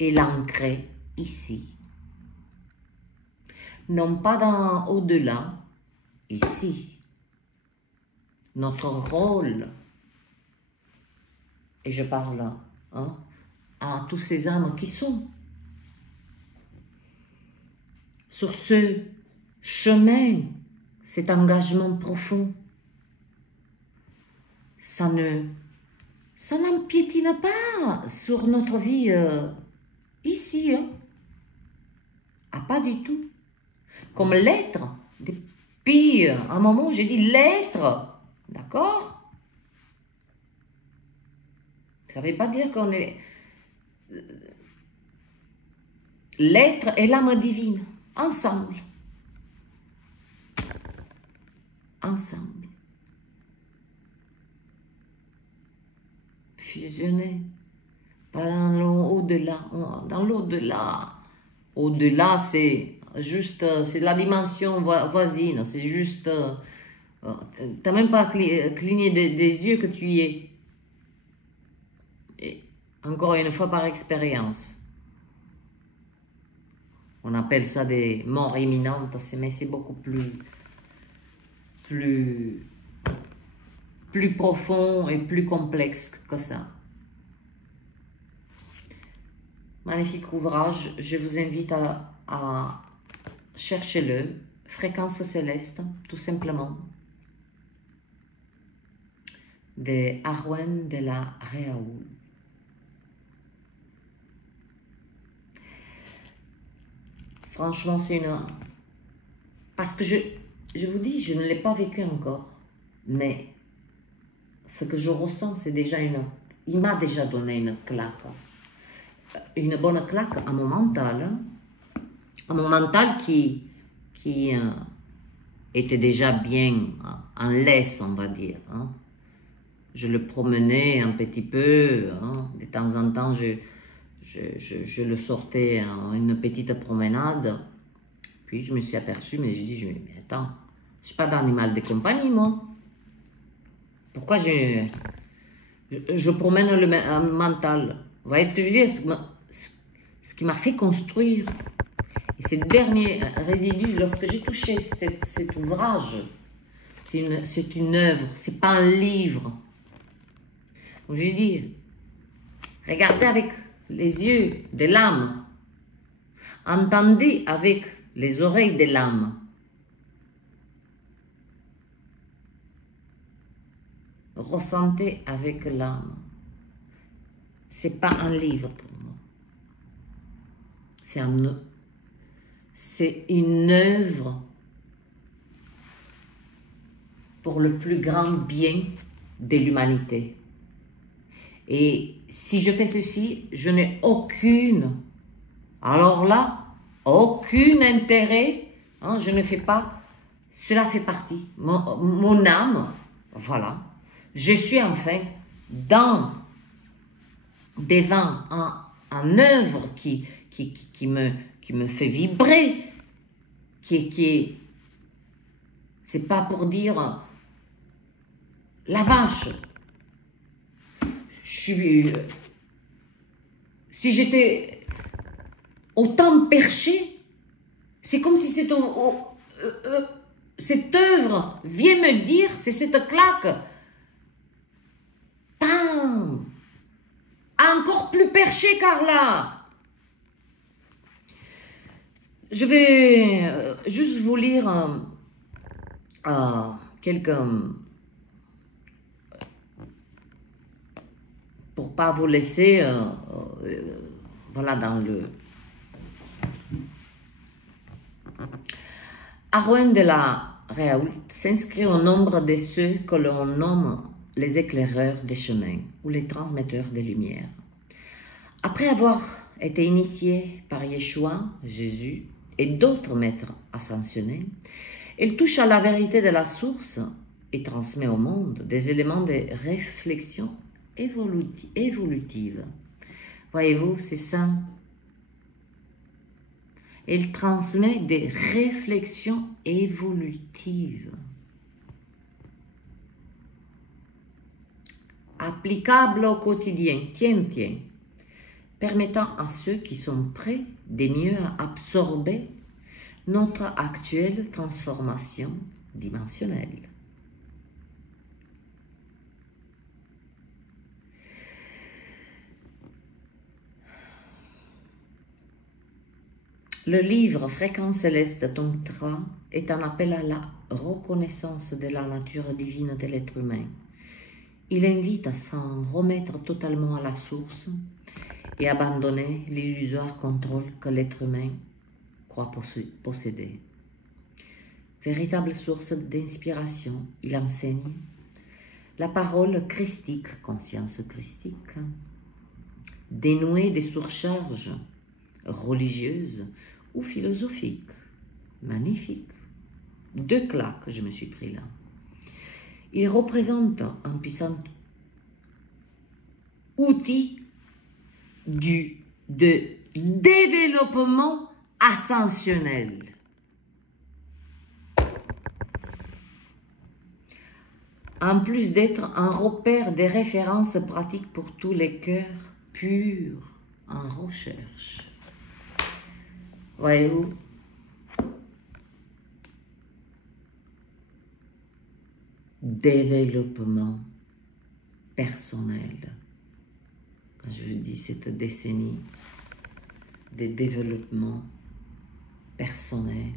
et l'ancrer ici. Non pas dans au-delà, ici. Notre rôle, et je parle à tous ces âmes qui sont sur ce chemin, cet engagement profond, ça n'empiétine pas sur notre vie ici. Ah, pas du tout. Comme l'être. Depuis un moment, j'ai dit l'être. D'accord? Ça ne veut pas dire qu'on est... L'être et l'âme divine, ensemble. Ensemble. Fusionnés. Pas dans l'au-delà. Dans l'au-delà, Au-delà, c'est juste, c'est la dimension voisine. C'est juste, t'as même pas cligné des yeux que tu y es. Et encore une fois, par expérience. On appelle ça des morts imminentes, mais c'est beaucoup plus profond et plus complexe que ça. Magnifique ouvrage, je vous invite à chercher-le. Fréquence céleste, tout simplement. De Arwen de la Réaoult. Franchement, c'est une... Parce que je vous dis, je ne l'ai pas vécu encore. Mais ce que je ressens, c'est déjà une... Il m'a déjà donné une claque. Une bonne claque à mon mental. À mon mental qui était déjà bien en laisse, on va dire. Hein. Je le promenais un petit peu. Hein. De temps en temps, je le sortais en une petite promenade. Puis je me suis aperçue, mais je dis, mais attends, je ne suis pas d'animal de compagnie, moi. Pourquoi je promène le mental? Vous voyez ce que je veux dire? Ce qui m'a fait construire. Et ces derniers résidus, lorsque j'ai touché cet ouvrage, c'est une œuvre, c'est pas un livre. Donc je dis, regardez avec les yeux de l'âme, entendez avec les oreilles de l'âme. Ressentez avec l'âme. C'est pas un livre pour moi. C'est une œuvre pour le plus grand bien de l'humanité. Et si je fais ceci, je n'ai alors là, aucun intérêt, hein, je ne fais pas, cela fait partie, mon âme, voilà, je suis enfin devant un œuvre qui me fait vibrer, c'est pas pour dire la vache. Si j'étais autant perché, c'est comme si cette œuvre vient me dire, c'est cette claque, bam, encore plus perché, Carla. Je vais juste vous lire quelques... pour pas vous laisser voilà, dans le... Arwen de la Réaoult s'inscrit au nombre de ceux que l'on nomme les éclaireurs des chemins ou les transmetteurs de lumière. Après avoir été initié par Yeshua, Jésus et d'autres maîtres ascensionnés, elle touche à la vérité de la source et transmet au monde des éléments de réflexion évolutive. Voyez-vous, c'est ça. Elle transmet des réflexions évolutives, applicables au quotidien, tiens, permettant à ceux qui sont prêts de mieux absorber notre actuelle transformation dimensionnelle. Le livre Fréquence céleste, tome 3, est un appel à la reconnaissance de la nature divine de l'être humain. Il invite à s'en remettre totalement à la source et abandonner l'illusoire contrôle que l'être humain croit posséder. Véritable source d'inspiration, il enseigne la parole christique, conscience christique, dénuée des surcharges religieuses ou philosophiques. Magnifique. 2 claques, je me suis pris là. Il représente un puissant outil de développement ascensionnel. En plus d'être un repère des références pratiques pour tous les cœurs purs en recherche. Voyez-vous? Développement personnel. Quand je dis cette décennie de développement personnel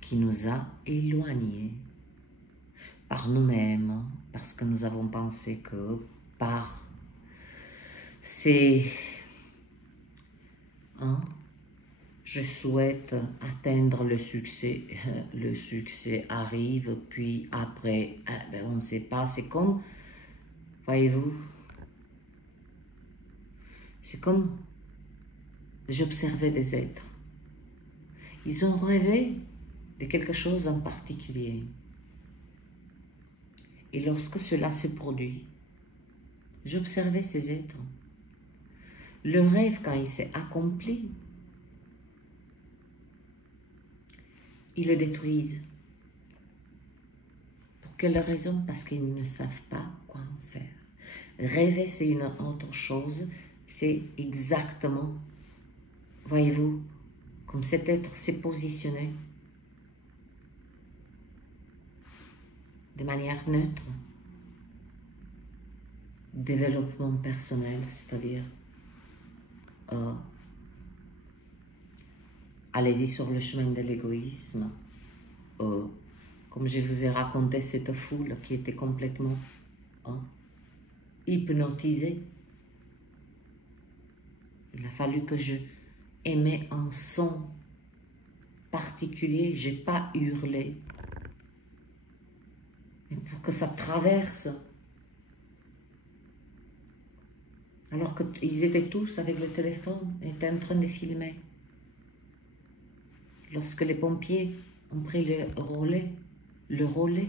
qui nous a éloignés par nous-mêmes, parce que nous avons pensé que par ces... je souhaite atteindre le succès arrive, puis après, on ne sait pas, c'est comme, voyez-vous, c'est comme j'observais des êtres. Ils ont rêvé de quelque chose en particulier. Et lorsque cela se produit, j'observais ces êtres. Le rêve, quand il s'est accompli, ils le détruisent. Pour quelle raison? Parce qu'ils ne savent pas quoi en faire. Rêver, c'est une autre chose. C'est exactement, voyez-vous, comme cet être s'est positionné de manière neutre. Développement personnel, c'est-à-dire allez-y sur le chemin de l'égoïsme. Comme je vous ai raconté cette foule qui était complètement hypnotisée. Il a fallu que je émette un son particulier. Je n'ai pas hurlé. Mais pour que ça traverse. Alors qu'ils étaient tous avec le téléphone, ils étaient en train de filmer. Lorsque les pompiers ont pris le relais,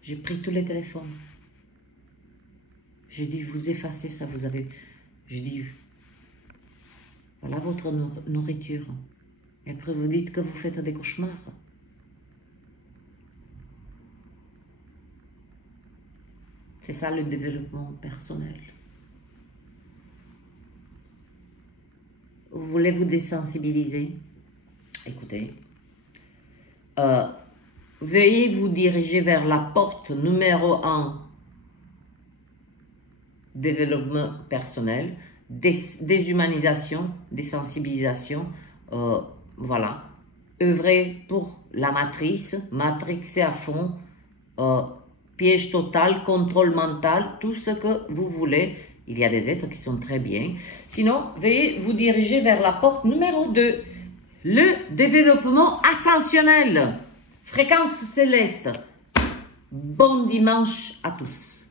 j'ai pris tous les téléphones. J'ai dit, vous effacez ça, vous avez... J'ai dit, voilà votre nourriture. Et après, vous dites que vous faites des cauchemars. C'est ça le développement personnel. Vous voulez vous désensibiliser? Écoutez. Veuillez vous diriger vers la porte numéro 1. Développement personnel, déshumanisation, désensibilisation, voilà. Œuvrer pour la matrice, matrixer à fond, piège total, contrôle mental, tout ce que vous voulez. Il y a des êtres qui sont très bien. Sinon, veuillez vous diriger vers la porte numéro 2, le développement ascensionnel, fréquence céleste. Bon dimanche à tous.